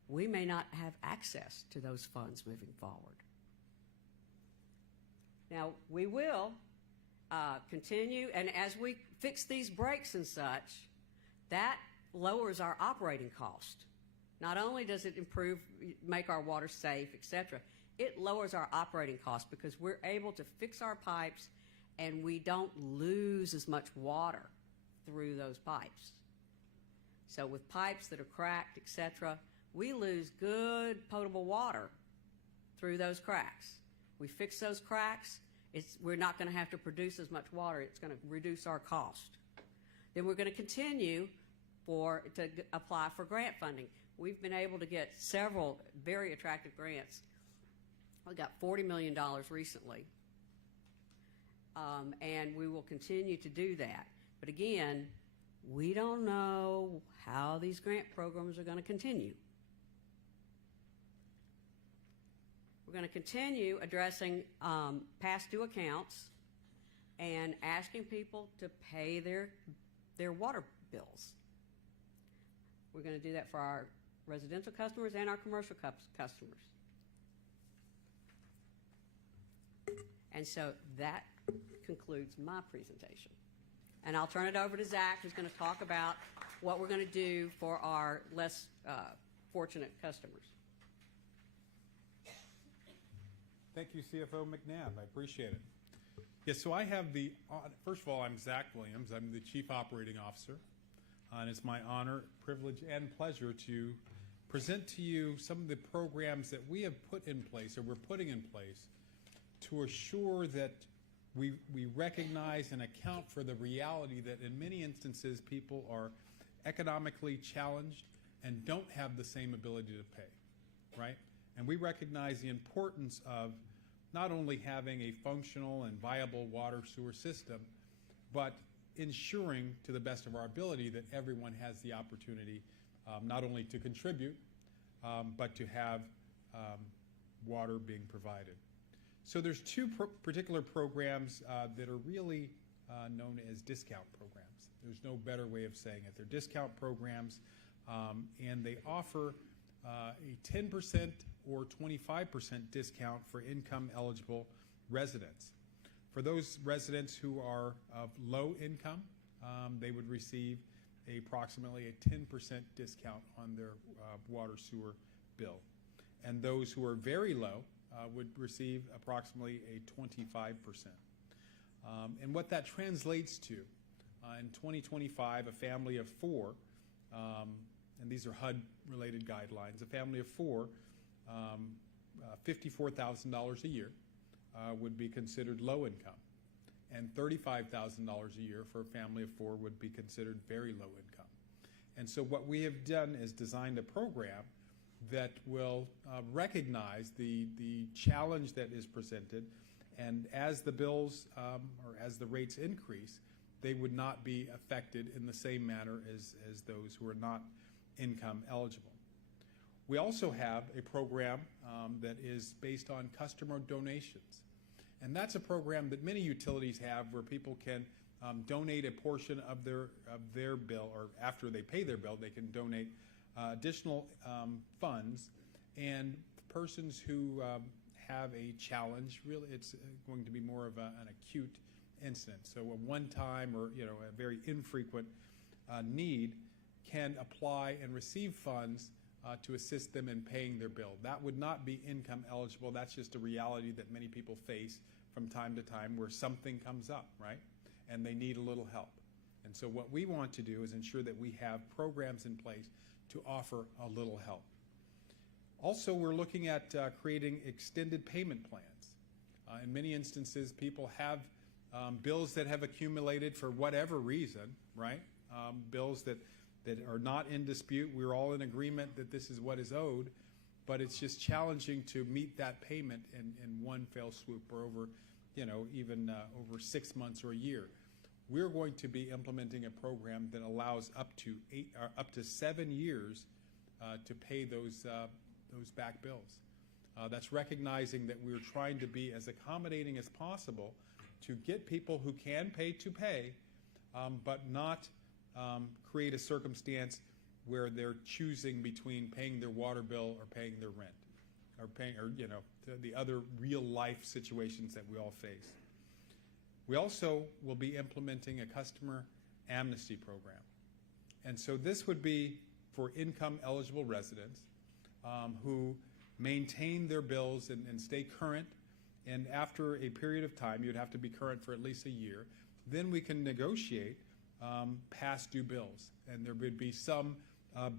We may not have access to those funds moving forward. Now, we will continue, and as we fix these breaks and such, that lowers our operating cost. Not only does it make our water safe, etc., it lowers our operating costs because we're able to fix our pipes and we don't lose as much water through those pipes. So with pipes that are cracked, etc., we lose good potable water through those cracks. We fix those cracks, we're not going to have to produce as much water. It's going to reduce our cost. Then we're going to continue to apply for grant funding. We've been able to get several very attractive grants. We got $40 million recently, and we will continue to do that. But again, we don't know how these grant programs are going to continue. We're going to continue addressing past due accounts and asking people to pay their water bills. We're going to do that for our residential customers and our commercial customers. And so that concludes my presentation. And I'll turn it over to Zach, who's going to talk about what we're going to do for our less fortunate customers. Thank you, CFO McNabb. I appreciate it. Yes, so I have first of all, I'm Zach Williams. I'm the Chief Operating Officer. And it's my honor, privilege, and pleasure to present to you some of the programs that we have put in place, or we're putting in place, to assure that we recognize and account for the reality that in many instances people are economically challenged and don't have the same ability to pay, right? And we recognize the importance of not only having a functional and viable water sewer system, but ensuring to the best of our ability that everyone has the opportunity not only to contribute, but to have water being provided. So there's two particular programs that are really known as discount programs. There's no better way of saying it. They're discount programs, and they offer a 10% or 25% discount for income-eligible residents. For those residents who are of low income, they would receive approximately a 10% discount on their water sewer bill. And those who are very low would receive approximately a 25%. And what that translates to, in 2025, a family of four, and these are HUD-related guidelines, a family of four, $54,000 a year would be considered low income, and $35,000 a year for a family of four would be considered very low income. And so what we have done is designed a program that will recognize the challenge that is presented, and as the bills or as the rates increase, they would not be affected in the same manner as those who are not income eligible. We also have a program that is based on customer donations. And that's a program that many utilities have where people can donate a portion of their bill, or after they pay their bill, they can donate additional funds. And persons who have a challenge, really it's going to be more of an acute incident. So a one-time or a very infrequent need can apply and receive funds to assist them in paying their bill. That would not be income eligible. That's just a reality that many people face from time to time where something comes up, right? And they need a little help. And so what we want to do is ensure that we have programs in place to offer a little help. Also, we're looking at creating extended payment plans. In many instances, people have bills that have accumulated for whatever reason, right? Bills that are not in dispute. We're all in agreement that this is what is owed, but it's just challenging to meet that payment in one fell swoop or over, even over 6 months or a year. We're going to be implementing a program that allows up to 7 years to pay those back bills. That's recognizing that we're trying to be as accommodating as possible to get people who can pay, but not create a circumstance where they're choosing between paying their water bill or paying their rent, or paying, the other real life situations that we all face. We also will be implementing a customer amnesty program. And so this would be for income-eligible residents who maintain their bills and stay current. And after a period of time, you'd have to be current for at least a year. Then we can negotiate past due bills, and there would be some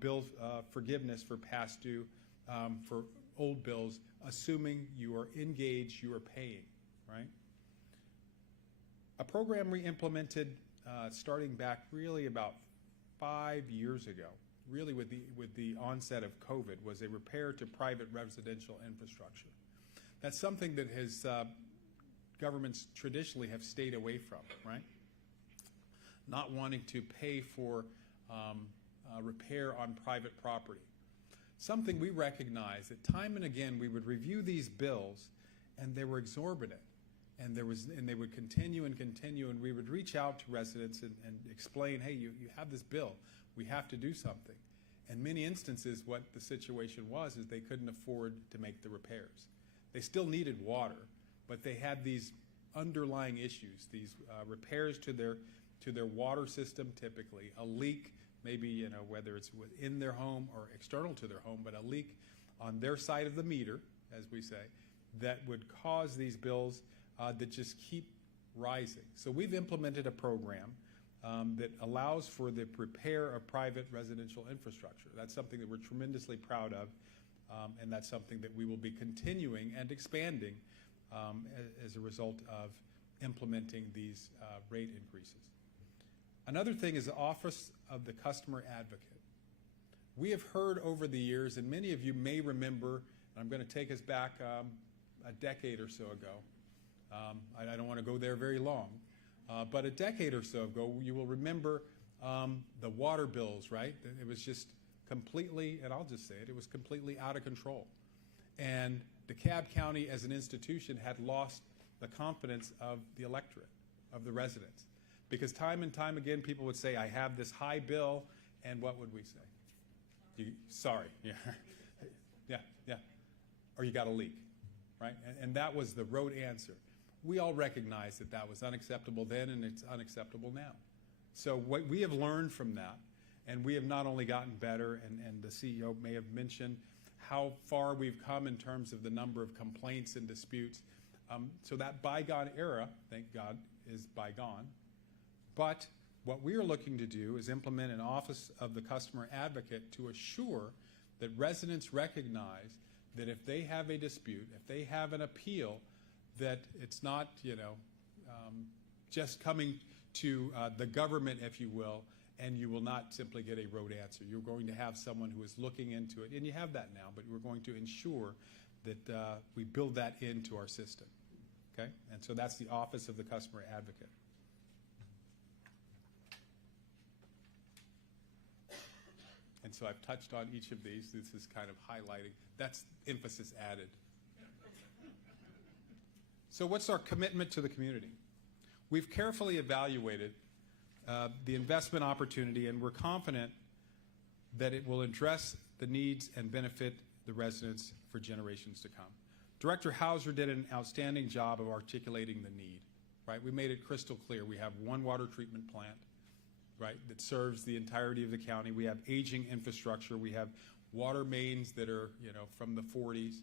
bill forgiveness for past due for old bills, assuming you are engaged, you are paying, right? A program we implemented starting back really about 5 years ago, really with the onset of COVID, was a repair to private residential infrastructure. That's something that has governments traditionally have stayed away from, right? Not wanting to pay for repair on private property. Something we recognize that time and again we would review these bills and they were exorbitant, and they would continue and continue, and we would reach out to residents and explain, hey, you have this bill, we have to do something. In many instances, what the situation was is they couldn't afford to make the repairs. They still needed water, but they had these underlying issues, these repairs to their water system, typically a leak, maybe whether it's within their home or external to their home, but a leak on their side of the meter, as we say, that would cause these bills that just keep rising. So we've implemented a program that allows for the repair of private residential infrastructure. That's something that we're tremendously proud of. And that's something that we will be continuing and expanding as a result of implementing these rate increases. Another thing is the Office of the Customer Advocate. We have heard over the years, and many of you may remember, and I'm going to take us back a decade or so ago. I don't want to go there very long, but a decade or so ago, you will remember the water bills, right? It was just completely, and I'll just say it, it was completely out of control. And DeKalb County as an institution had lost the confidence of the electorate, of the residents. Because time and time again, people would say, I have this high bill, and what would we say? Sorry, yeah. Or you got a leak, right? And that was the rote answer. We all recognize that that was unacceptable then, and it's unacceptable now. So what we have learned from that, and we have not only gotten better, and the CEO may have mentioned how far we've come in terms of the number of complaints and disputes. So that bygone era, thank God, is bygone. But what we are looking to do is implement an Office of the Customer Advocate to assure that residents recognize that if they have a dispute, if they have an appeal, that it's not, just coming to the government, if you will, and you will not simply get a rote answer. You're going to have someone who is looking into it, and you have that now, but we're going to ensure that we build that into our system, okay? And so that's the Office of the Customer Advocate. And so I've touched on each of these. This is kind of highlighting. That's emphasis added. So what's our commitment to the community? We've carefully evaluated the investment opportunity, and we're confident that it will address the needs and benefit the residents for generations to come. Director Hauser did an outstanding job of articulating the need, right? We made it crystal clear. We have one water treatment plant, right, that serves the entirety of the county. We have aging infrastructure. We have water mains that are, from the 40s.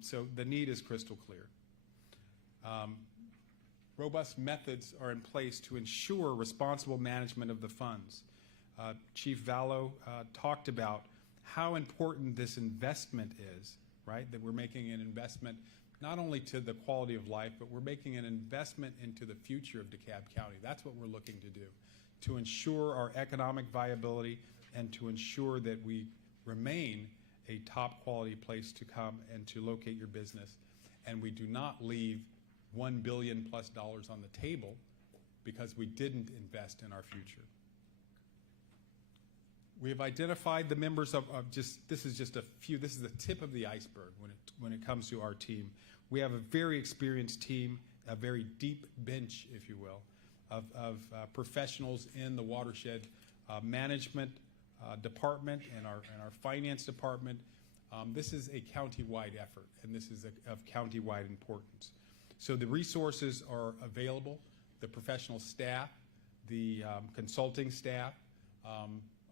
So the need is crystal clear. Robust methods are in place to ensure responsible management of the funds. Chief Vallow talked about how important this investment is, right? That we're making an investment not only to the quality of life, but we're making an investment into the future of DeKalb County. That's what we're looking to do, to ensure our economic viability and to ensure that we remain a top quality place to come and to locate your business. And we do not leave $1 billion+ on the table because we didn't invest in our future. We have identified the members of this is just a few, this is the tip of the iceberg when it comes to our team. We have a very experienced team, a very deep bench, if you will, of professionals in the watershed management department and our finance department. This is a county-wide effort, and this is of county-wide importance. So the resources are available, the professional staff, the consulting staff,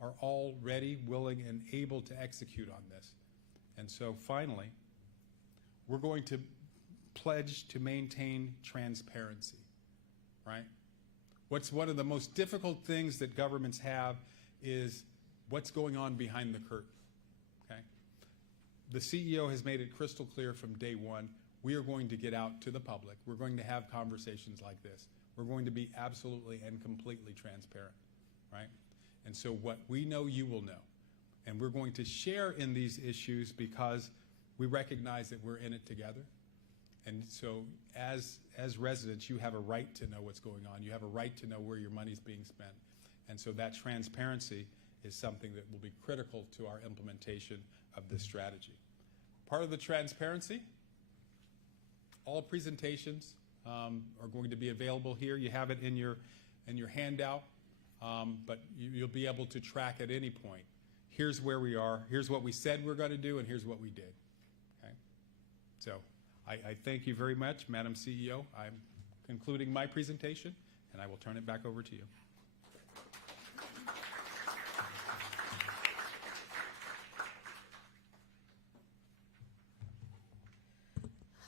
are all ready, willing, and able to execute on this. And so finally, we're going to pledge to maintain transparency, right? What's one of the most difficult things that governments have is what's going on behind the curtain, okay? The CEO has made it crystal clear from day one, we are going to get out to the public. We're going to have conversations like this. We're going to be absolutely and completely transparent, right? And so what we know, you will know. And we're going to share in these issues because we recognize that we're in it together. And so as residents, you have a right to know what's going on. You have a right to know where your money's being spent. And so that transparency is something that will be critical to our implementation of this strategy. Part of the transparency, all presentations are going to be available here. You have it in your handout, but you'll be able to track at any point. Here's where we are, here's what we said we're going to do, and here's what we did. Okay? So I thank you very much, Madam CEO. I'm concluding my presentation, and I will turn it back over to you.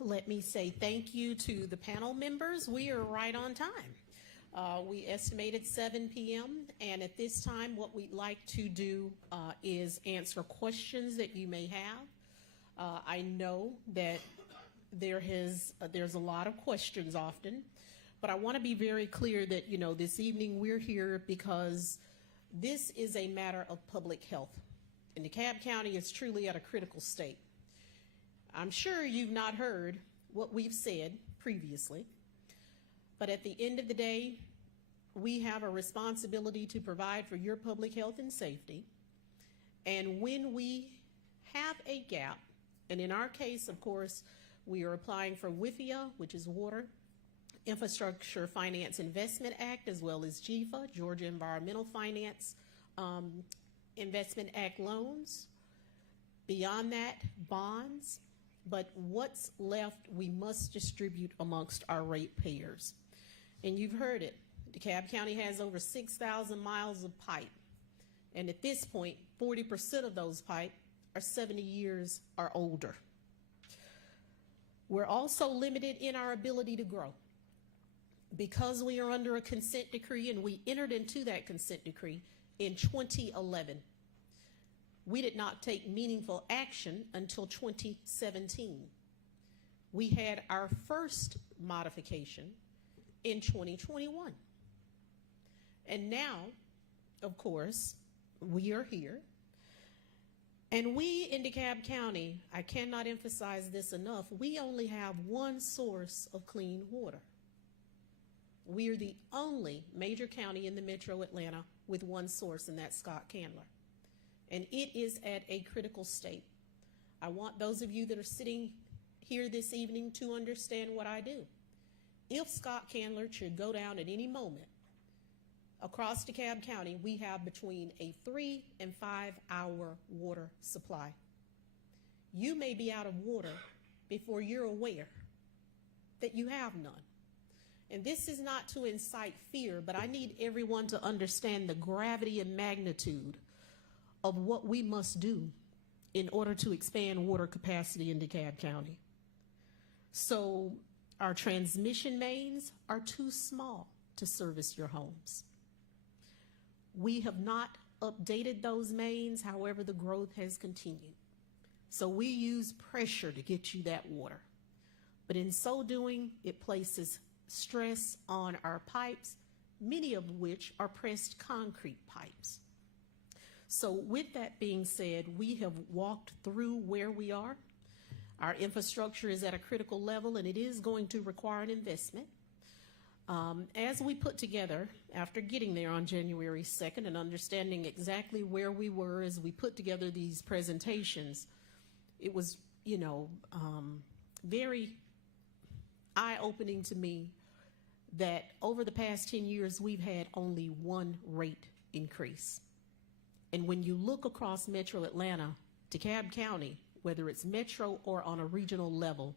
Let me say thank you to the panel members. We are right on time. We estimated 7 p.m. and at this time what we'd like to do is answer questions that you may have. I know that there's a lot of questions often, but I want to be very clear that, you know, this evening we're here because this is a matter of public health, and DeKalb County is truly at a critical state. I'm sure you've not heard what we've said previously, but at the end of the day, we have a responsibility to provide for your public health and safety. And when we have a gap, and in our case, of course, we are applying for WIFIA, which is Water Infrastructure Finance Investment Act, as well as GEFA, Georgia Environmental Finance Investment Act loans. Beyond that, bonds. But what's left, we must distribute amongst our ratepayers. And you've heard it. DeKalb County has over 6,000 miles of pipe. And at this point, 40% of those pipe are 70 years or older. We're also limited in our ability to grow. Because we are under a consent decree, and we entered into that consent decree in 2011. We did not take meaningful action until 2017. We had our first modification in 2021. And now, of course, we are here. And we in DeKalb County, I cannot emphasize this enough, we only have one source of clean water. We are the only major county in the metro Atlanta with one source, and that's Scott-Candler. And it is at a critical state. I want those of you that are sitting here this evening to understand what I do. If Scott-Candler should go down at any moment, across DeKalb County, we have between a 3 and 5 hour water supply. You may be out of water before you're aware that you have none. And this is not to incite fear, but I need everyone to understand the gravity and magnitude of what we must do in order to expand water capacity in DeKalb County. So our transmission mains are too small to service your homes. We have not updated those mains, however, the growth has continued. So we use pressure to get you that water. But in so doing, it places stress on our pipes, many of which are pressed concrete pipes. So with that being said, we have walked through where we are. Our infrastructure is at a critical level, and it is going to require an investment. As we put together, after getting there on January 2nd and understanding exactly where we were as we put together these presentations, it was, very eye-opening to me that over the past 10 years, we've had only one rate increase. And when you look across Metro Atlanta, DeKalb County, whether it's metro or on a regional level,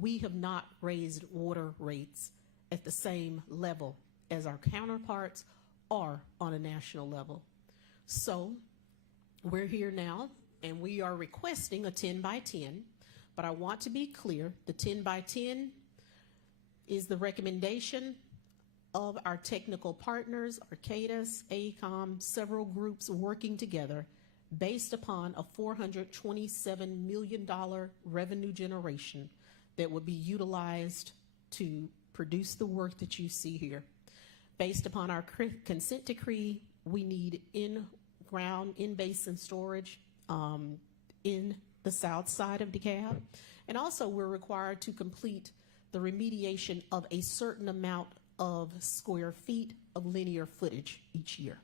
we have not raised water rates at the same level as our counterparts or on a national level. So we're here now, and we are requesting a 10 by 10, but I want to be clear, the 10 by 10 is the recommendation of our technical partners, Arcadis, AECOM, several groups working together based upon a $427 million revenue generation that would be utilized to produce the work that you see here. Based upon our consent decree, we need in-ground, in-basin storage in the south side of DeKalb. And also we're required to complete the remediation of a certain amount of square feet of linear footage each year.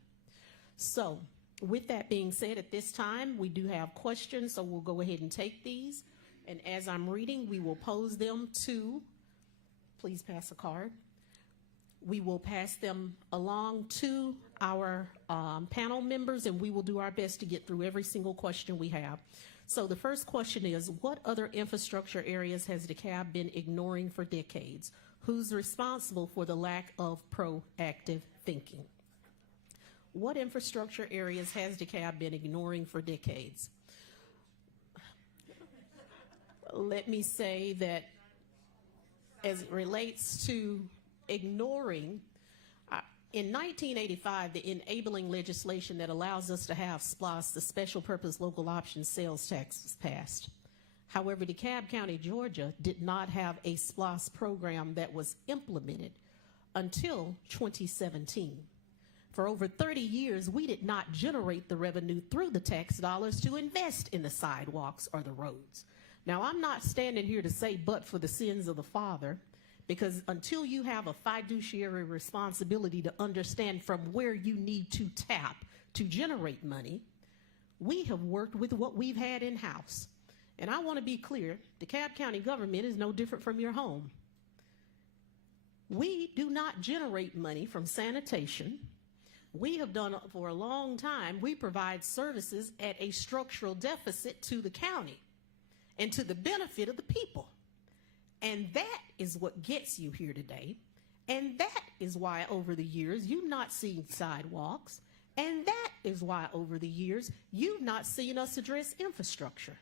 So with that being said, at this time, we do have questions, so we'll go ahead and take these. And as I'm reading, we will pose them to, please pass a card. We will pass them along to our panel members, and we will do our best to get through every single question we have. So the first question is, what other infrastructure areas has DeKalb been ignoring for decades? Who's responsible for the lack of proactive thinking? What infrastructure areas has DeKalb been ignoring for decades? Let me say that as it relates to ignoring, in 1985, the enabling legislation that allows us to have SPLOST, the Special Purpose Local Option Sales Tax, was passed. However, DeKalb County, Georgia did not have a SPLOST program that was implemented until 2017. For over 30 years, we did not generate the revenue through the tax dollars to invest in the sidewalks or the roads. Now, I'm not standing here to say but for the sins of the father, because until you have a fiduciary responsibility to understand from where you need to tap to generate money, we have worked with what we've had in-house. And I want to be clear, DeKalb County government is no different from your home. We do not generate money from sanitation. We have done for a long time, we provide services at a structural deficit to the county and to the benefit of the people. And that is what gets you here today. And that is why over the years you've not seen sidewalks. And that is why over the years you've not seen us address infrastructure.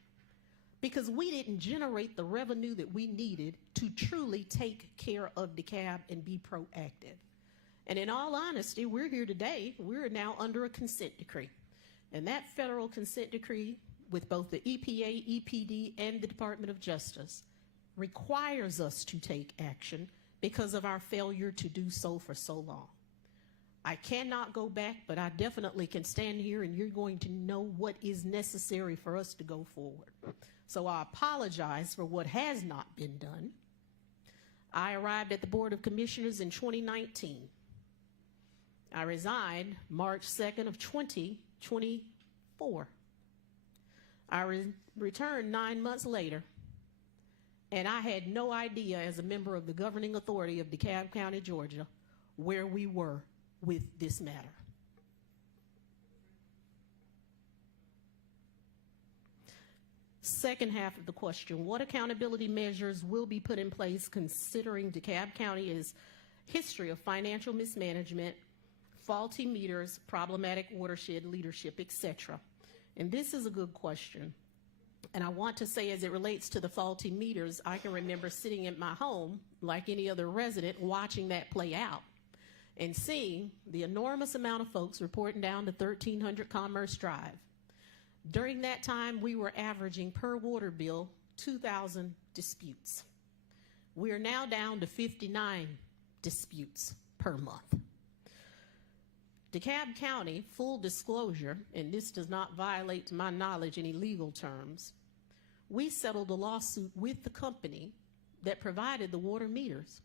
Because we didn't generate the revenue that we needed to truly take care of DeKalb and be proactive. And in all honesty, we're here today, we're now under a consent decree. And that federal consent decree with both the EPA, EPD, and the Department of Justice requires us to take action because of our failure to do so for so long. I cannot go back, but I definitely can stand here and you're going to know what is necessary for us to go forward. So I apologize for what has not been done. I arrived at the Board of Commissioners in 2019. I resigned March 2nd of 2024. I returned 9 months later, and I had no idea as a member of the governing authority of DeKalb County, Georgia, where we were with this matter. Second half of the question, what accountability measures will be put in place considering DeKalb County's history of financial mismanagement, faulty meters, problematic watershed leadership, etc.? And this is a good question. And I want to say, as it relates to the faulty meters, I can remember sitting at my home, like any other resident, watching that play out and seeing the enormous amount of folks reporting down to 1300 Commerce Drive. During that time, we were averaging per water bill 2,000 disputes. We are now down to 59 disputes per month. DeKalb County, full disclosure, and this does not violate, to my knowledge, any legal terms, we settled a lawsuit with the company that provided the water meters.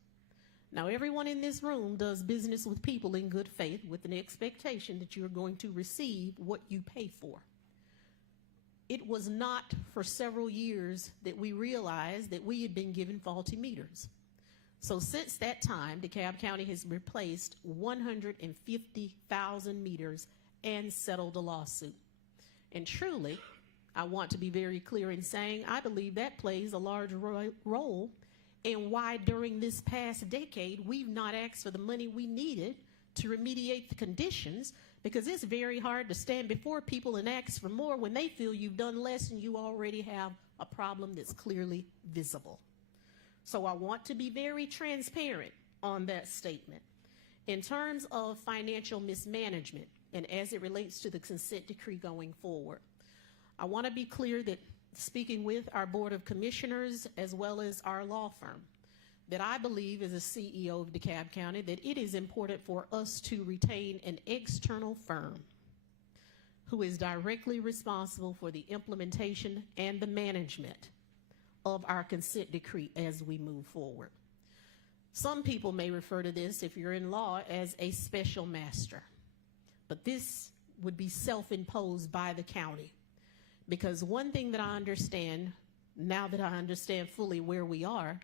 Now, everyone in this room does business with people in good faith with an expectation that you're going to receive what you pay for. It was not for several years that we realized that we had been given faulty meters. So since that time, DeKalb County has replaced 150,000 meters and settled a lawsuit. And truly, I want to be very clear in saying I believe that plays a large role in why during this past decade we've not asked for the money we needed to remediate the conditions, because it's very hard to stand before people and ask for more when they feel you've done less and you already have a problem that's clearly visible. So I want to be very transparent on that statement. In terms of financial mismanagement, and as it relates to the consent decree going forward, I want to be clear that speaking with our Board of Commissioners as well as our law firm, that I believe as a CEO of DeKalb County that it is important for us to retain an external firm who is directly responsible for the implementation and the management of our consent decree as we move forward. Some people may refer to this, if you're in law, as a special master, but this would be self-imposed by the county. Because one thing that I understand, now that I understand fully where we are,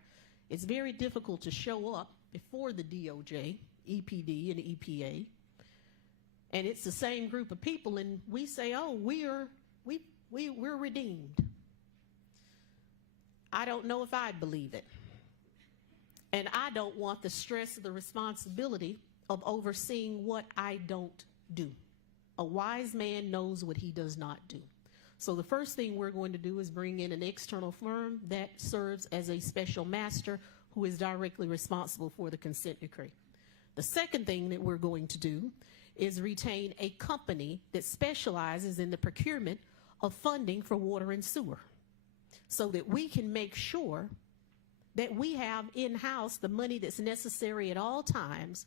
it's very difficult to show up before the DOJ, EPD, and EPA, and it's the same group of people, and we say, oh, we're redeemed. I don't know if I'd believe it. And I don't want the stress of the responsibility of overseeing what I don't do. A wise man knows what he does not do. So the first thing we're going to do is bring in an external firm that serves as a special master who is directly responsible for the consent decree. The second thing that we're going to do is retain a company that specializes in the procurement of funding for water and sewer, so that we can make sure that we have in-house the money that's necessary at all times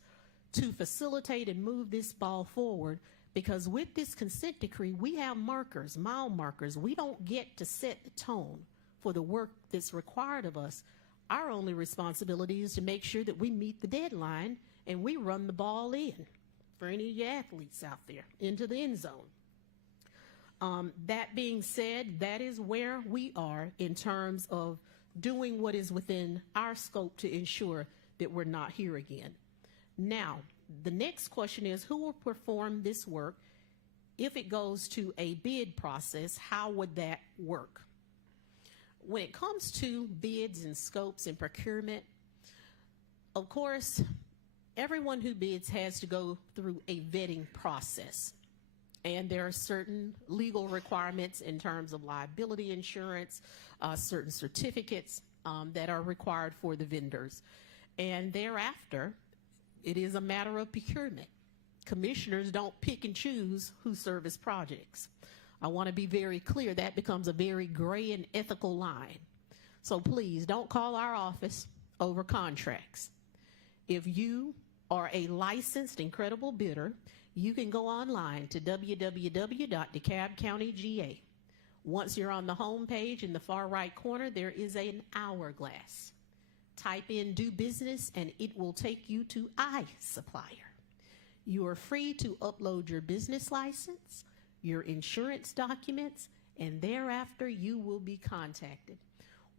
to facilitate and move this ball forward. Because with this consent decree, we have markers, mile markers. We don't get to set the tone for the work that's required of us. Our only responsibility is to make sure that we meet the deadline and we run the ball in for any of you athletes out there into the end zone. That being said, that is where we are in terms of doing what is within our scope to ensure that we're not here again. Now, the next question is, who will perform this work? If it goes to a bid process, how would that work? When it comes to bids and scopes and procurement, of course, everyone who bids has to go through a vetting process. And there are certain legal requirements in terms of liability insurance, certain certificates that are required for the vendors. And thereafter, it is a matter of procurement. Commissioners don't pick and choose who service projects. I want to be very clear, that becomes a very gray and ethical line. So please don't call our office over contracts. If you are a licensed and credible bidder, you can go online to www.DeKalbCountyGA. Once you're on the home page in the far right corner, there is an hourglass. Type in "do business" and it will take you to iSupplier. You are free to upload your business license, your insurance documents, and thereafter you will be contacted.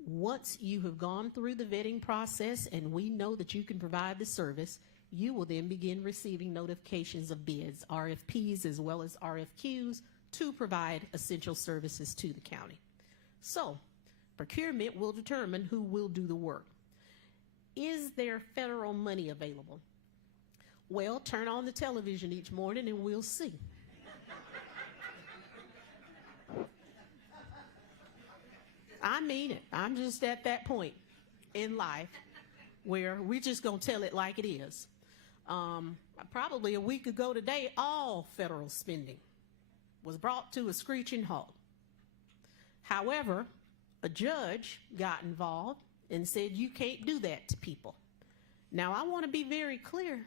Once you have gone through the vetting process and we know that you can provide the service, you will then begin receiving notifications of bids, RFPs as well as RFQs, to provide essential services to the county. So, procurement will determine who will do the work. Is there federal money available? Well, turn on the television each morning and we'll see. I mean it. I'm just at that point in life where we're just going to tell it like it is. Probably a week ago today, all federal spending was brought to a screeching halt. However, a judge got involved and said you can't do that to people. Now, I want to be very clear.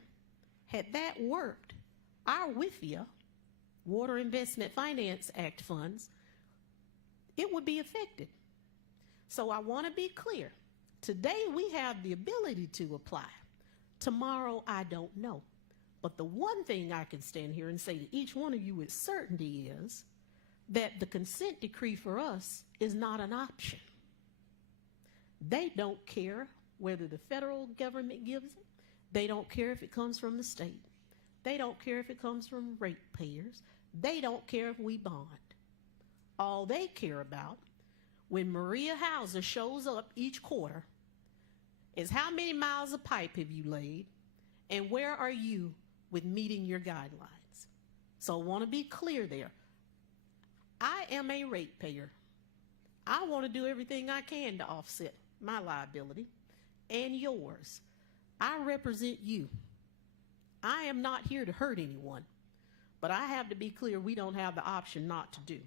Had that worked, our WIFIA, Water Investment Finance Act funds, it would be affected. So I want to be clear. Today we have the ability to apply. Tomorrow I don't know. But the one thing I can stand here and say to each one of you with certainty is that the consent decree for us is not an option. They don't care whether the federal government gives it. They don't care if it comes from the state. They don't care if it comes from ratepayers. They don't care if we bond. All they care about when Maria Hauser shows up each quarter is how many miles of pipe have you laid and where are you with meeting your guidelines. So I want to be clear there. I am a ratepayer. I want to do everything I can to offset my liability and yours. I represent you. I am not here to hurt anyone, but I have to be clear we don't have the option not to do.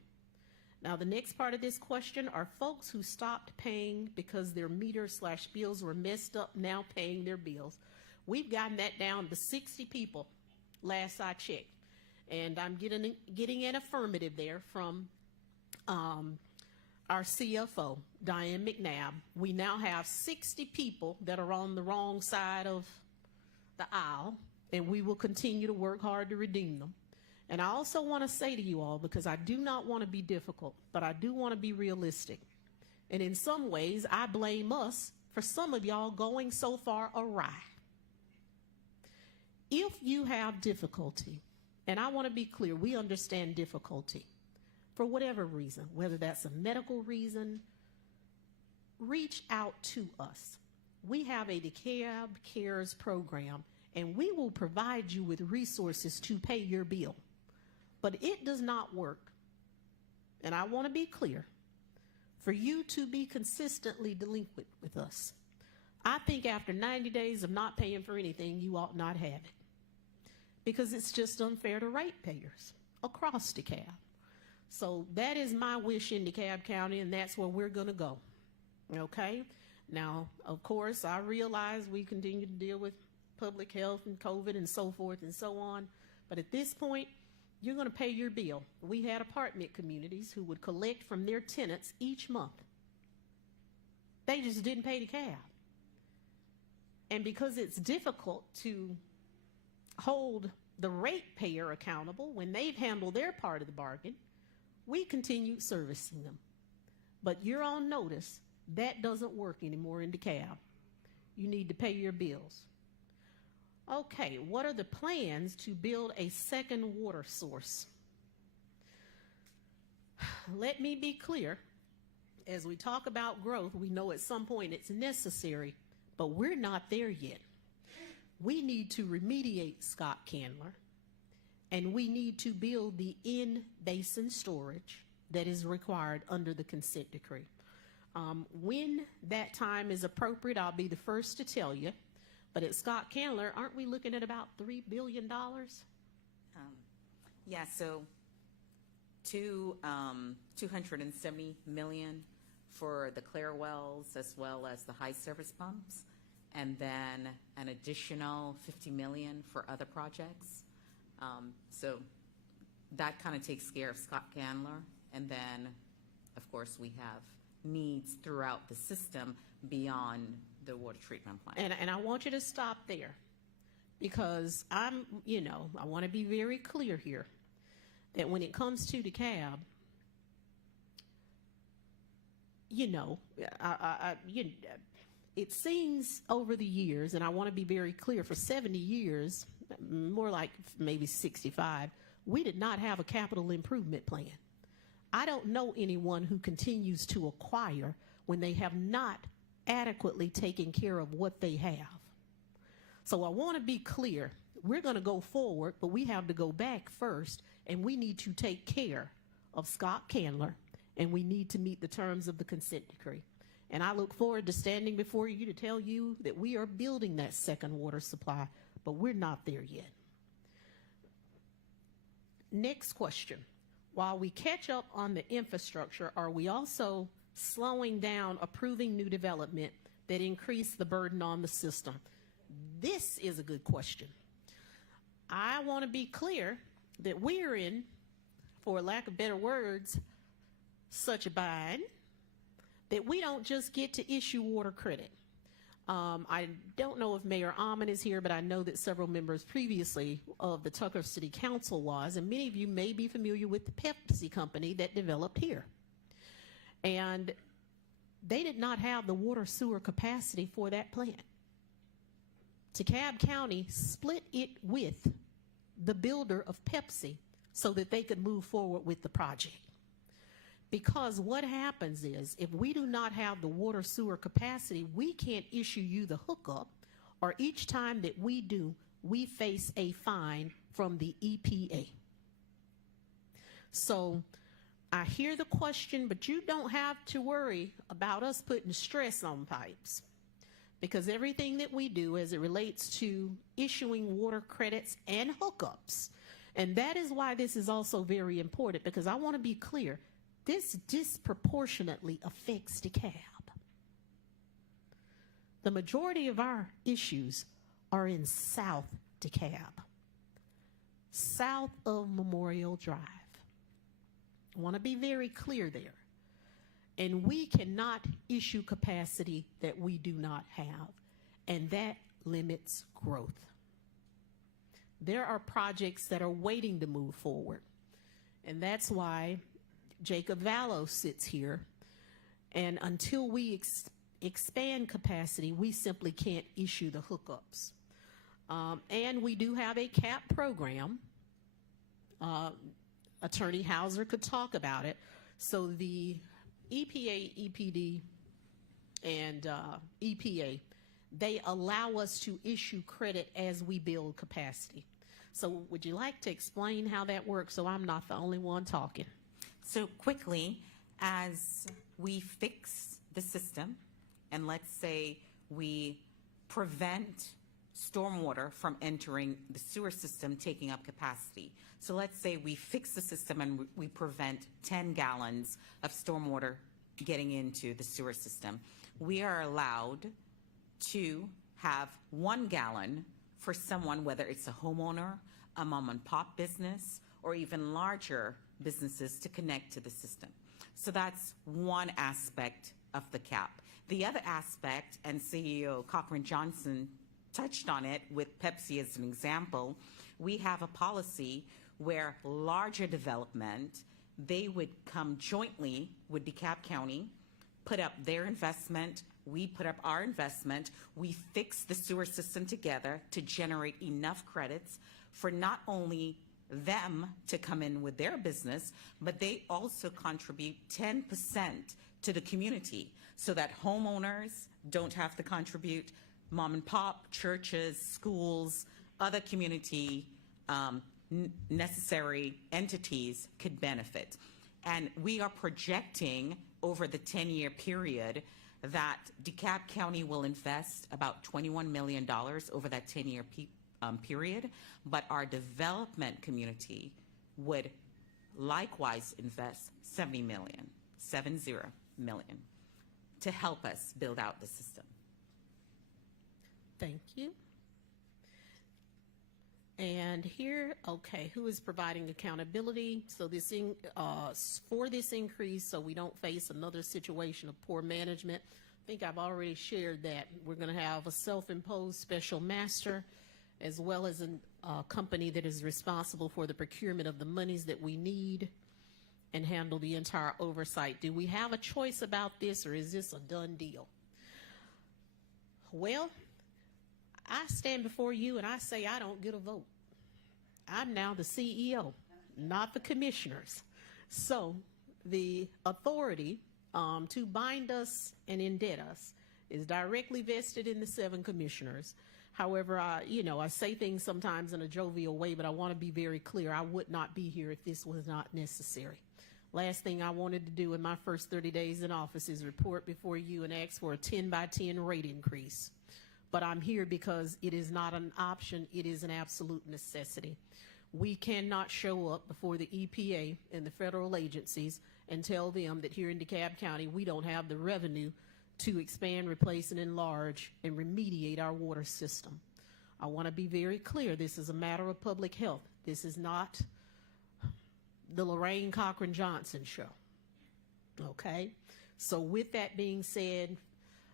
Now, the next part of this question are folks who stopped paying because their meter/bills were messed up now paying their bills. We've gotten that down to 60 people last I checked. And I'm getting an affirmative there from our CFO, Diane McNabb. We now have 60 people that are on the wrong side of the aisle, and we will continue to work hard to redeem them. And I also want to say to you all, because I do not want to be difficult, but I do want to be realistic. And in some ways, I blame us for some of y'all going so far awry. If you have difficulty, and I want to be clear, we understand difficulty for whatever reason, whether that's a medical reason, reach out to us. We have a DeKalb Cares program, and we will provide you with resources to pay your bill. But it does not work, and I want to be clear, for you to be consistently delinquent with us. I think after 90 days of not paying for anything, you ought not have it, because it's just unfair to ratepayers across DeKalb. So that is my wish in DeKalb County, and that's where we're going to go. Okay? Now, of course, I realize we continue to deal with public health and COVID and so forth and so on, but at this point, you're going to pay your bill. We had apartment communities who would collect from their tenants each month. They just didn't pay DeKalb. And because it's difficult to hold the ratepayer accountable when they've handled their part of the bargain, we continue servicing them. But you're on notice, that doesn't work anymore in DeKalb. You need to pay your bills. Okay, what are the plans to build a second water source? Let me be clear. As we talk about growth, we know at some point it's necessary, but we're not there yet. We need to remediate Scott Candler, and we need to build the in-basin storage that is required under the consent decree. When that time is appropriate, I'll be the first to tell you. But at Scott Candler, aren't we looking at about $3 billion? Yeah, so 270 million for the clear wells as well as the high service pumps, and then an additional 50 million for other projects. So that kind of takes care of Scott Candler, and then of course we have needs throughout the system beyond the water treatment plant. And I want you to stop there, because I want to be very clear here that when it comes to DeKalb, it seems over the years, and I want to be very clear, for 70 years, more like maybe 65, we did not have a capital improvement plan. I don't know anyone who continues to acquire when they have not adequately taken care of what they have. So I want to be clear. We're going to go forward, but we have to go back first, and we need to take care of Scott Candler, and we need to meet the terms of the consent decree. And I look forward to standing before you to tell you that we are building that second water supply, but we're not there yet. Next question. While we catch up on the infrastructure, are we also slowing down approving new development that increase the burden on the system? This is a good question. I want to be clear that we're in, for lack of better words, such a bind that we don't just get to issue water credit. I don't know if Mayor Almond is here, but I know that several members previously of the Tucker City Council was, and many of you may be familiar with the Pepsi company that developed here. And they did not have the water sewer capacity for that plant. DeKalb County split it with the builder of Pepsi so that they could move forward with the project. Because what happens is, if we do not have the water sewer capacity, we can't issue you the hookup, or each time that we do, we face a fine from the EPA. So I hear the question, but you don't have to worry about us putting stress on pipes, because everything that we do as it relates to issuing water credits and hookups, and that is why this is also very important, because I want to be clear, this disproportionately affects DeKalb. The majority of our issues are in South DeKalb, south of Memorial Drive. I want to be very clear there. And we cannot issue capacity that we do not have, and that limits growth. There are projects that are waiting to move forward, and that's why Jacob Vallow sits here, and until we expand capacity, we simply can't issue the hookups. And we do have a CAP program. Attorney Hauser could talk about it. So the EPA, EPD, and EPA, they allow us to issue credit as we build capacity. So would you like to explain how that works so I'm not the only one talking? So quickly, as we fix the system, and let's say we prevent stormwater from entering the sewer system, taking up capacity. So let's say we fix the system and we prevent 10 gallons of stormwater getting into the sewer system. We are allowed to have 1 gallon for someone, whether it's a homeowner, a mom and pop business, or even larger businesses to connect to the system. So that's one aspect of the cap. The other aspect, and CEO Cochran Johnson touched on it with Pepsi as an example, we have a policy where larger development, they would come jointly with DeKalb County, put up their investment, we put up our investment, we fix the sewer system together to generate enough credits for not only them to come in with their business, but they also contribute 10% to the community so that homeowners don't have to contribute, mom and pop, churches, schools, other community necessary entities could benefit. And we are projecting over the 10-year period that DeKalb County will invest about $21 million over that 10-year period, but our development community would likewise invest $70 million to help us build out the system. Thank you. And here, okay, who is providing accountability? So this for this increase, so we don't face another situation of poor management. I think I've already shared that. We're going to have a self-imposed special master, as well as a company that is responsible for the procurement of the monies that we need and handle the entire oversight. Do we have a choice about this, or is this a done deal? Well, I stand before you and I say I don't get a vote. I'm now the CEO, not the commissioners. So the authority to bind us and indebt us is directly vested in the 7 commissioners. However, I say things sometimes in a jovial way, but I want to be very clear. I would not be here if this was not necessary. Last thing I wanted to do in my first 30 days in office is report before you and ask for a 10-by-10 rate increase. But I'm here because it is not an option, it is an absolute necessity. We cannot show up before the EPA and the federal agencies and tell them that here in DeKalb County we don't have the revenue to expand, replace, and enlarge and remediate our water system. I want to be very clear, this is a matter of public health. This is not the Lorraine Cochran Johnson show, okay? So with that being said,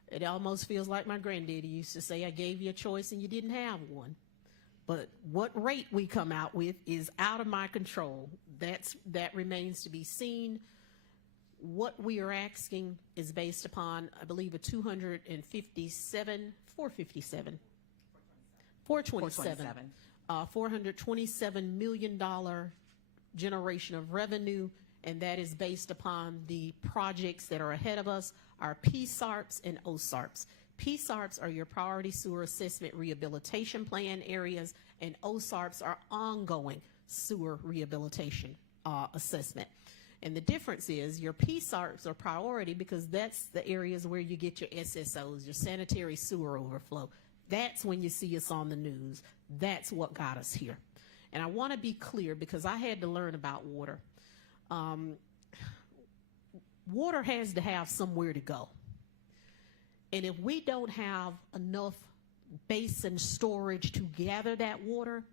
it almost feels like my granddaddy used to say, I gave you a choice and you didn't have one. But what rate we come out with is out of my control. That remains to be seen. What we are asking is based upon, I believe, a $427 million generation of revenue, and that is based upon the projects that are ahead of us, our PSARPs and OSARPs. PSARPs are your priority sewer assessment rehabilitation plan areas, and OSARPs are ongoing sewer rehabilitation assessment. And the difference is your PSARPs are priority because that's the areas where you get your SSOs, your sanitary sewer overflow. That's when you see us on the news. That's what got us here. And I want to be clear because I had to learn about water. Water has to have somewhere to go. And if we don't have enough basin storage to gather that water,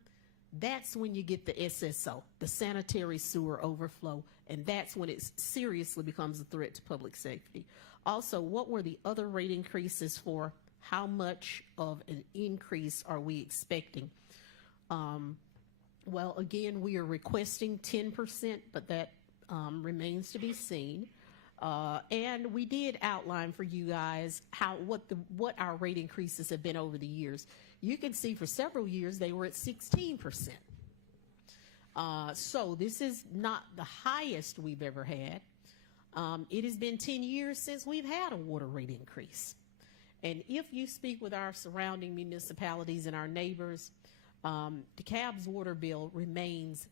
that's when you get the SSO, the sanitary sewer overflow, and that's when it seriously becomes a threat to public safety. Also, what were the other rate increases for? How much of an increase are we expecting? Well, again, we are requesting 10%, but that remains to be seen. And we did outline for you guys what our rate increases have been over the years. You can see for several years they were at 16%. So this is not the highest we've ever had. It has been 10 years since we've had a water rate increase. And if you speak with our surrounding municipalities and our neighbors, DeKalb's water bill remains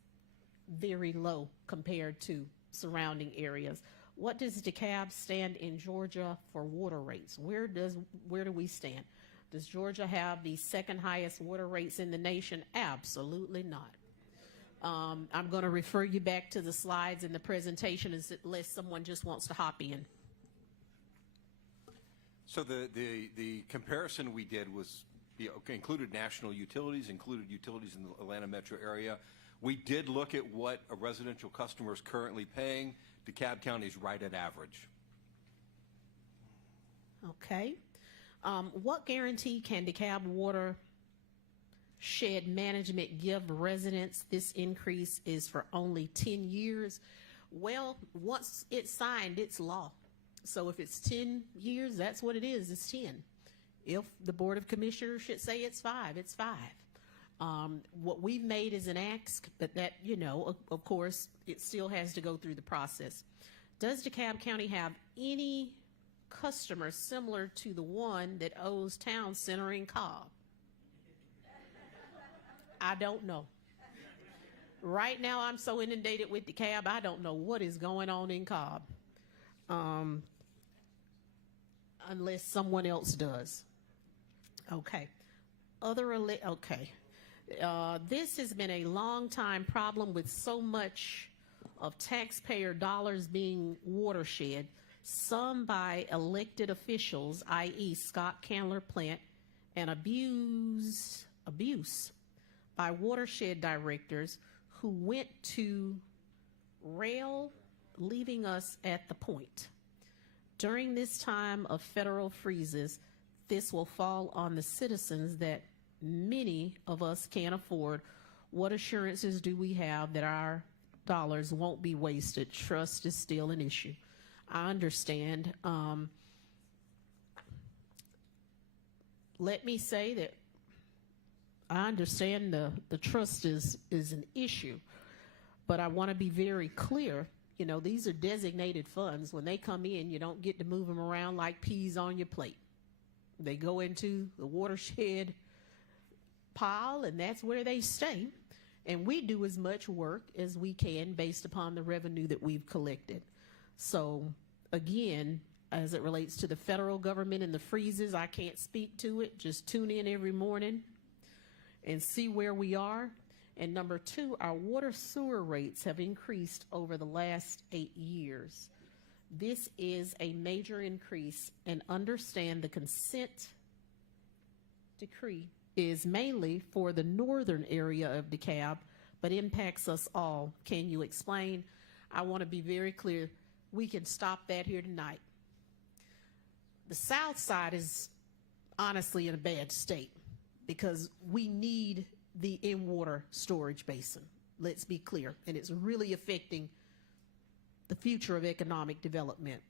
very low compared to surrounding areas. What does DeKalb stand in Georgia for water rates? Where do we stand? Does Georgia have the second highest water rates in the nation? Absolutely not. I'm going to refer you back to the slides in the presentation unless someone just wants to hop in. So the comparison we did was included national utilities, included utilities in the Atlanta metro area. We did look at what a residential customer is currently paying. DeKalb County is right at average. Okay. What guarantee can DeKalb Watershed Management give residents? This increase is for only 10 years. Well, once it's signed, it's law. So if it's 10 years, that's what it is. It's 10. If the Board of Commissioners should say it's 5, it's 5. What we've made is an ask, but that, of course, it still has to go through the process. Does DeKalb County have any customer similar to the one that owes Town Center in Cobb? I don't know. Right now, I'm so inundated with DeKalb, I don't know what is going on in Cobb. Unless someone else does. Okay. This has been a long time problem with so much of taxpayer dollars being watershed, some by elected officials, i.e. Scott Candler Plant, and abuse by watershed directors who went to rail, leaving us at the point. During this time of federal freezes, this will fall on the citizens that many of us can't afford. What assurances do we have that our dollars won't be wasted? Trust is still an issue. I understand. Let me say that I understand the trust is an issue, but I want to be very clear. These are designated funds. When they come in, you don't get to move them around like peas on your plate. They go into the watershed pile, and that's where they stay. And we do as much work as we can based upon the revenue that we've collected. So, again, as it relates to the federal government and the freezes, I can't speak to it. Just tune in every morning and see where we are. And number 2, our water sewer rates have increased over the last 8 years. This is a major increase, and understand the consent decree is mainly for the northern area of DeKalb, but impacts us all. Can you explain? I want to be very clear. We can stop that here tonight. The south side is honestly in a bad state because we need the in-water storage basin. Let's be clear. And it's really affecting the future of economic development.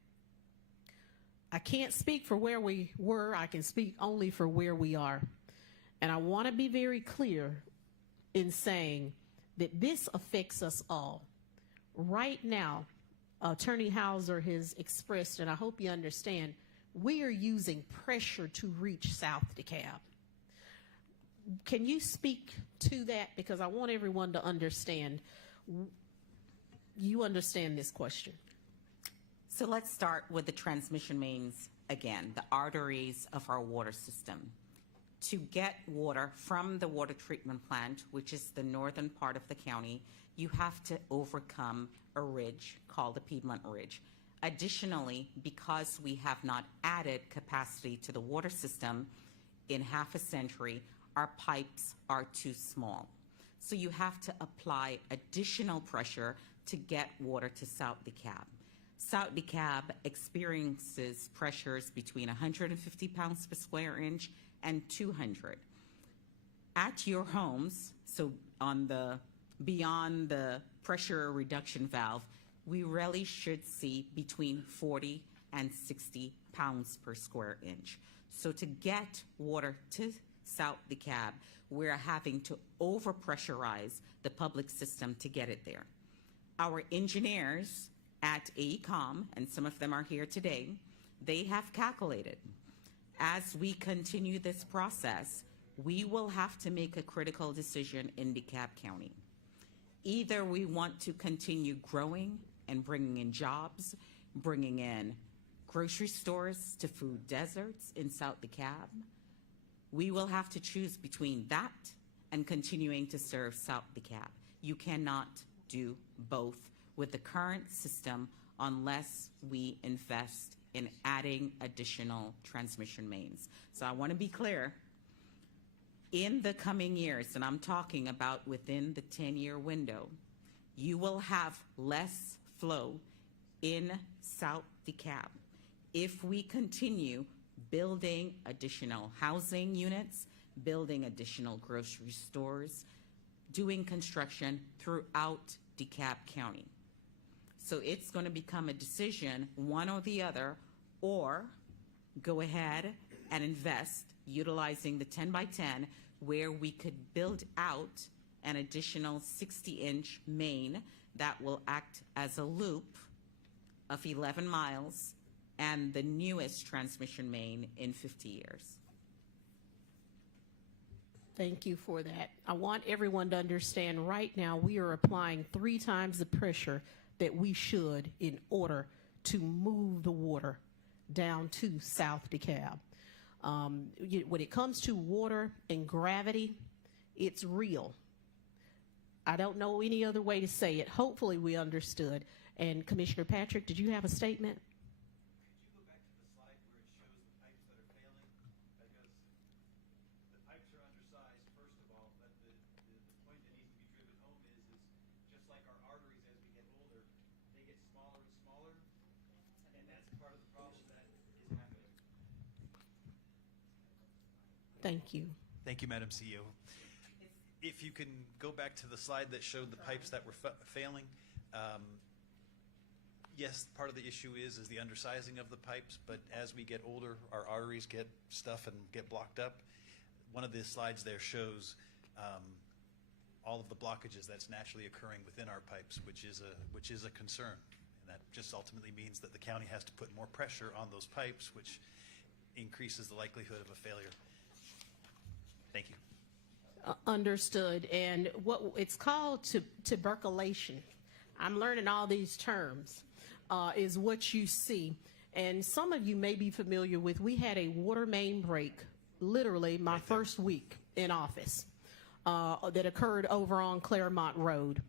I can't speak for where we were. I can speak only for where we are. And I want to be very clear in saying that this affects us all. Right now, Attorney Hauser has expressed, and I hope you understand, we are using pressure to reach South DeKalb. Can you speak to that? Because I want everyone to understand. You understand this question. So let's start with the transmission mains again, the arteries of our water system. To get water from the water treatment plant, which is the northern part of the county, you have to overcome a ridge called the Piedmont Ridge. Additionally, because we have not added capacity to the water system in half a century, our pipes are too small. So you have to apply additional pressure to get water to South DeKalb. South DeKalb experiences pressures between 150 pounds per square inch and 200. At your homes, so on the beyond the pressure reduction valve, we really should see between 40 and 60 pounds per square inch. So to get water to South DeKalb, we're having to overpressurize the public system to get it there. Our engineers at AECOM, and some of them are here today, they have calculated, as we continue this process, we will have to make a critical decision in DeKalb County. Either we want to continue growing and bringing in jobs, bringing in grocery stores to food deserts in South DeKalb. We will have to choose between that and continuing to serve South DeKalb. You cannot do both with the current system unless we invest in adding additional transmission mains. So I want to be clear, in the coming years, and I'm talking about within the 10-year window, you will have less flow in South DeKalb if we continue building additional housing units, building additional grocery stores, doing construction throughout DeKalb County. So it's going to become a decision, one or the other, or go ahead and invest utilizing the 10 by 10 where we could build out an additional 60-inch main that will act as a loop of 11 miles and the newest transmission main in 50 years. Thank you for that. I want everyone to understand right now we are applying 3 times the pressure that we should in order to move the water down to South DeKalb. When it comes to water and gravity, it's real. I don't know any other way to say it. Hopefully we understood. And Commissioner Patrick, did you have a statement? Could you go back to the slide where it shows the pipes that are failing? Because the pipes are undersized, first of all, but the point that needs to be driven home is just like our arteries as we get older, they get smaller and smaller, and that's part of the problem that is happening. Thank you. Thank you, Madam CEO. If you can go back to the slide that showed the pipes that were failing, yes, part of the issue is the undersizing of the pipes, but as we get older, our arteries get stuff and get blocked up. One of the slides there shows all of the blockages that's naturally occurring within our pipes, which is a concern. And that just ultimately means that the county has to put more pressure on those pipes, which increases the likelihood of a failure. Thank you. Understood. And what it's called tuberculation. I'm learning all these terms. Is what you see. And some of you may be familiar with, we had a water main break literally my first week in office that occurred over on Claremont Road.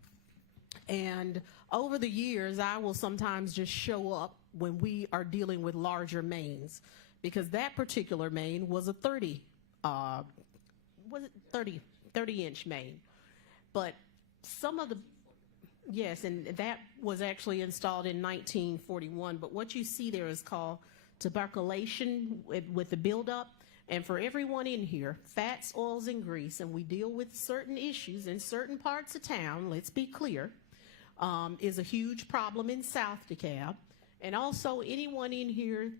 And over the years, I will sometimes just show up when we are dealing with larger mains, because that particular main was a 30-inch main. But some of the yes, and that was actually installed in 1941. But what you see there is called tuberculation with the buildup. And for everyone in here, fats, oils, and grease, and we deal with certain issues in certain parts of town, let's be clear, is a huge problem in South DeKalb. And also anyone in here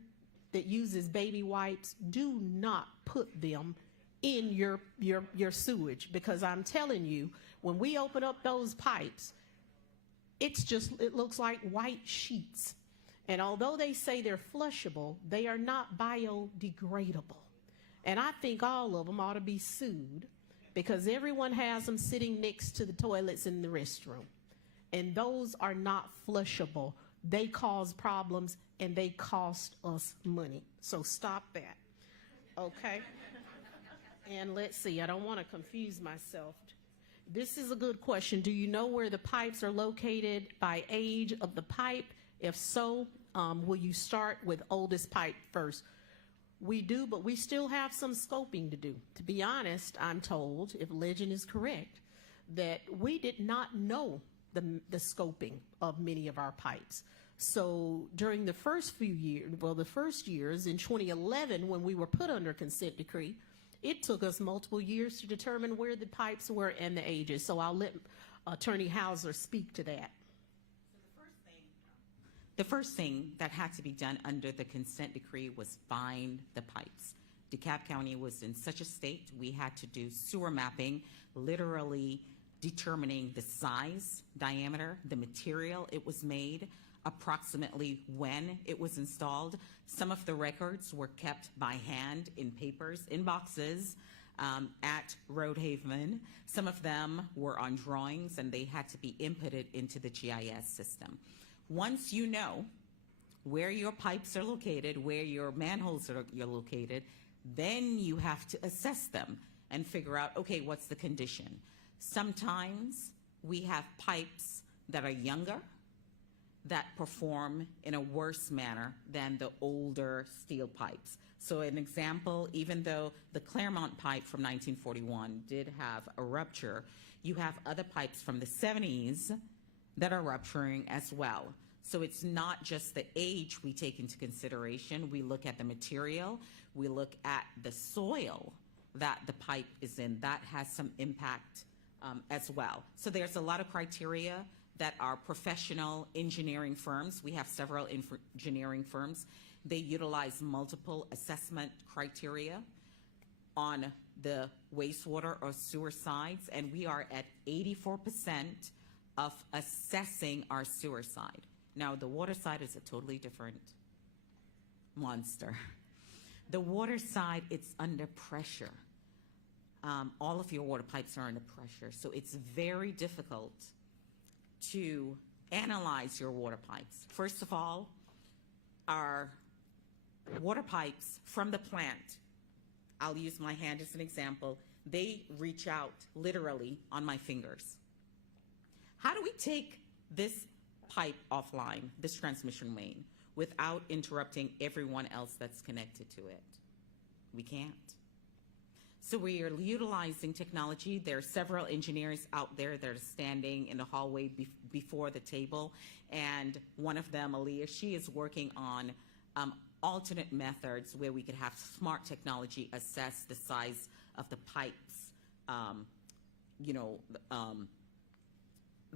that uses baby wipes, do not put them in your sewage, because I'm telling you, when we open up those pipes, it looks like white sheets. And although they say they're flushable, they are not biodegradable. And I think all of them ought to be sued because everyone has them sitting next to the toilets in the restroom. And those are not flushable. They cause problems and they cost us money. So stop that. Okay? And let's see, I don't want to confuse myself. This is a good question. Do you know where the pipes are located by age of the pipe? If so, will you start with oldest pipe first? We do, but we still have some scoping to do. To be honest, I'm told, if legend is correct, that we did not know the scoping of many of our pipes. So during the first few years, the first years in 2011, when we were put under consent decree, it took us multiple years to determine where the pipes were and the ages. So I'll let Attorney Hauser speak to that. The first thing that had to be done under the consent decree was find the pipes. DeKalb County was in such a state, we had to do sewer mapping, literally determining the size, diameter, the material it was made, approximately when it was installed. Some of the records were kept by hand in papers, in boxes at Roadhaven. Some of them were on drawings and they had to be inputted into the GIS system. Once you know where your pipes are located, where your manholes are located, then you have to assess them and figure out, okay, what's the condition? Sometimes we have pipes that are younger, that perform in a worse manner than the older steel pipes. So an example, even though the Claremont pipe from 1941 did have a rupture, you have other pipes from the 70s that are rupturing as well. So it's not just the age we take into consideration. We look at the material, we look at the soil that the pipe is in. That has some impact as well. So there's a lot of criteria that are professional engineering firms. We have several engineering firms. They utilize multiple assessment criteria on the wastewater or sewer sides, and we are at 84% of assessing our sewer side. Now, the water side is a totally different monster. The water side, it's under pressure. All of your water pipes are under pressure, so it's very difficult to analyze your water pipes. First of all, our water pipes from the plant, I'll use my hand as an example, they reach out literally on my fingers. How do we take this pipe offline, this transmission main, without interrupting everyone else that's connected to it? We can't. So we are utilizing technology. There are several engineers out there that are standing in the hallway before the table, and one of them, Aaliyah, she is working on alternate methods where we could have smart technology assess the size of the pipes,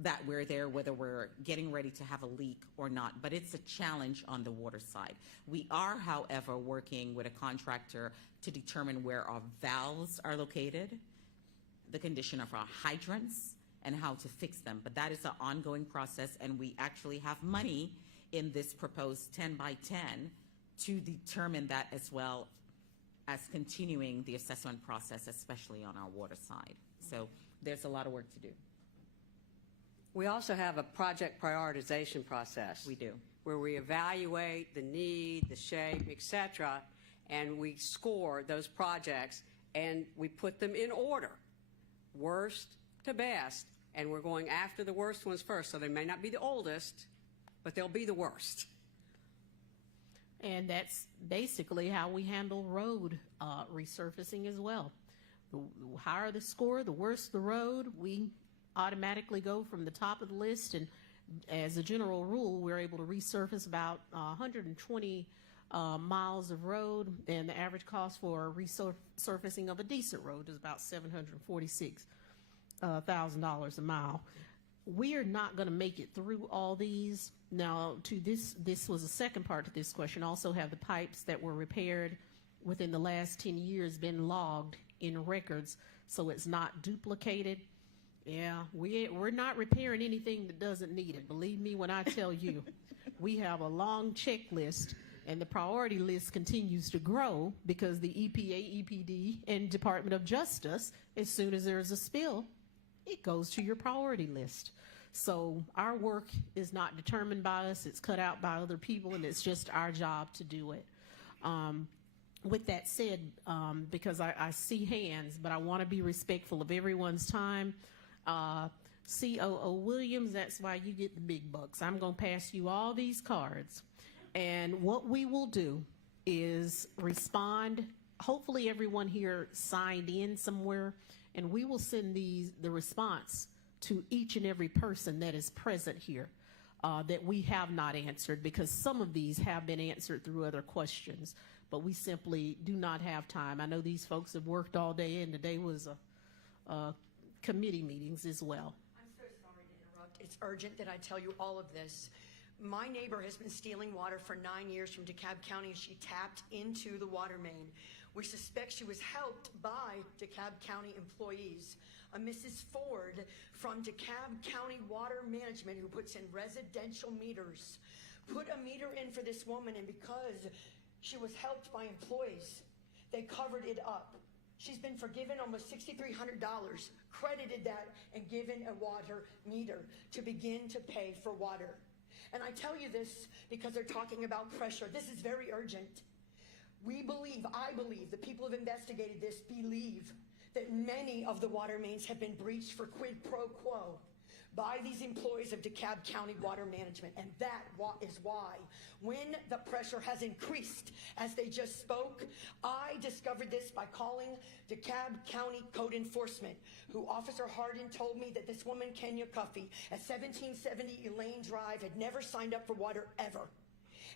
that we're there, whether we're getting ready to have a leak or not. But it's a challenge on the water side. We are, however, working with a contractor to determine where our valves are located, the condition of our hydrants, and how to fix them. But that is an ongoing process, and we actually have money in this proposed 10 by 10 to determine that, as well as continuing the assessment process, especially on our water side. So there's a lot of work to do. We also have a project prioritization process. We do. Where we evaluate the need, the shape, et cetera, and we score those projects and we put them in order, worst to best, and we're going after the worst ones first. So they may not be the oldest, but they'll be the worst. And that's basically how we handle road resurfacing as well. The higher the score, the worse the road, we automatically go from the top of the list, and as a general rule, we're able to resurface about 120 miles of road, and the average cost for resurfacing of a decent road is about $746,000 a mile. We are not going to make it through all these. Now, to this was the second part to this question. Also have the pipes that were repaired within the last 10 years been logged in records, so it's not duplicated. Yeah, we're not repairing anything that doesn't need it. Believe me when I tell you. we have a long checklist, and the priority list continues to grow because the EPA, EPD, and Department of Justice, as soon as there's a spill, it goes to your priority list. So our work is not determined by us, it's cut out by other people, and it's just our job to do it. With that said, because I see hands, but I want to be respectful of everyone's time. COO Williams, that's why you get the big bucks. I'm going to pass you all these cards. And what we will do is respond. Hopefully everyone here signed in somewhere, and we will send the response to each and every person that is present here that we have not answered, because some of these have been answered through other questions, but we simply do not have time. I know these folks have worked all day, and today was a committee meetings as well. I'm so sorry to interrupt. It's urgent that I tell you all of this. My neighbor has been stealing water for 9 years from DeKalb County. She tapped into the water main. We suspect she was helped by DeKalb County employees. A Mrs. Ford from DeKalb County Water Management, who puts in residential meters, put a meter in for this woman, and because she was helped by employees, they covered it up. She's been forgiven almost $6,300, credited that, and given a water meter to begin to pay for water. And I tell you this because they're talking about pressure. This is very urgent. I believe, the people who have investigated this believe that many of the water mains have been breached for quid pro quo by these employees of DeKalb County Water Management. And that is why, when the pressure has increased, as they just spoke, I discovered this by calling DeKalb County Code Enforcement, who Officer Hardin told me that this woman, Kenya Cuffey, at 1770 Elaine Drive, had never signed up for water ever.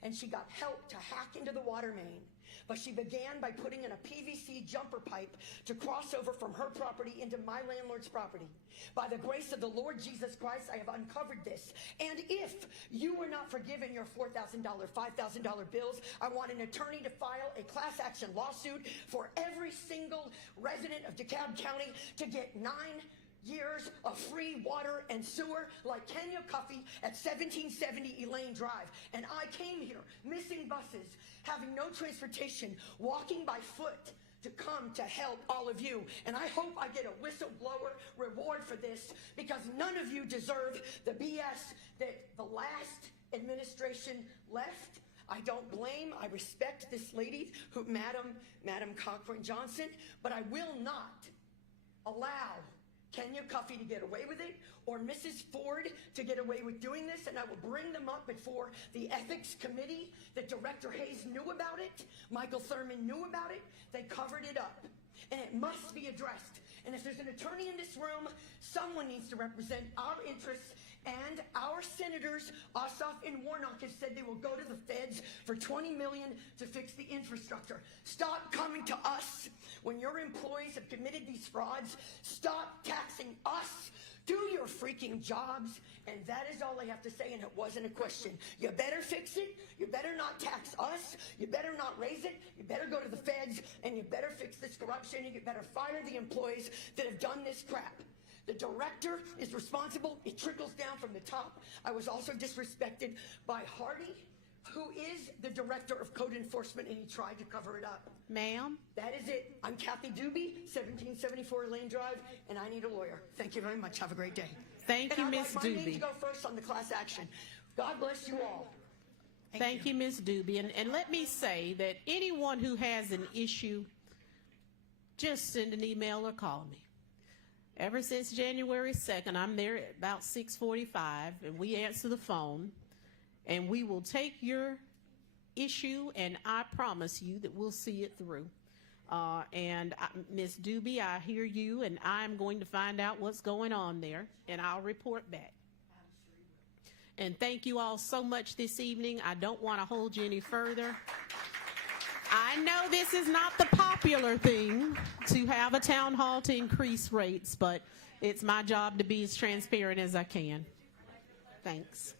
And she got help to hack into the water main. But she began by putting in a PVC jumper pipe to cross over from her property into my landlord's property. By the grace of the Lord Jesus Christ, I have uncovered this. And if you were not forgiven your $4,000, $5,000 bills, I want an attorney to file a class action lawsuit for every single resident of DeKalb County to get 9 years of free water and sewer like Kenya Cuffey at 1770 Elaine Drive. And I came here missing buses, having no transportation, walking by foot to come to help all of you. And I hope I get a whistleblower reward for this, because none of you deserve the BS that the last administration left. I don't blame, I respect this lady, Madam Cochran Johnson, but I will not allow Kenya Cuffey to get away with it, or Mrs. Ford to get away with doing this, and I will bring them up before the Ethics Committee. That Director Hayes knew about it, Michael Thurman knew about it, they covered it up, and it must be addressed. And if there's an attorney in this room, someone needs to represent our interests. And our senators, Ossoff and Warnock, have said they will go to the feds for $20 million to fix the infrastructure. Stop coming to us when your employees have committed these frauds. Stop taxing us. Do your freaking jobs. And that is all I have to say, and it wasn't a question. You better fix it. You better not tax us. You better not raise it. You better go to the feds, and you better fix this corruption, and you better fire the employees that have done this crap. The director is responsible. It trickles down from the top. I was also disrespected by Hardy, who is the director of code enforcement, and he tried to cover it up. Ma'am? That is it. I'm Kathy Doobie, 1774 Lane Drive, and I need a lawyer. Thank you very much. Have a great day. Thank you, Ms. And I'd like my name Doobie. to go first on the class action. God bless you all. Thank you, Ms. Doobie. And let me say that anyone who has an issue, just send an email or call me. Ever since January 2nd, I'm there at about 6:45, and we answer the phone, and we will take your issue, and I promise you that we'll see it through. Ms. Doobie, I hear you, and I'm going to find out what's going on there, and I'll report back. And thank you all so much this evening. I don't want to hold you any further. I know this is not the popular thing to have a town hall to increase rates, but it's my job to be as transparent as I can. Thanks.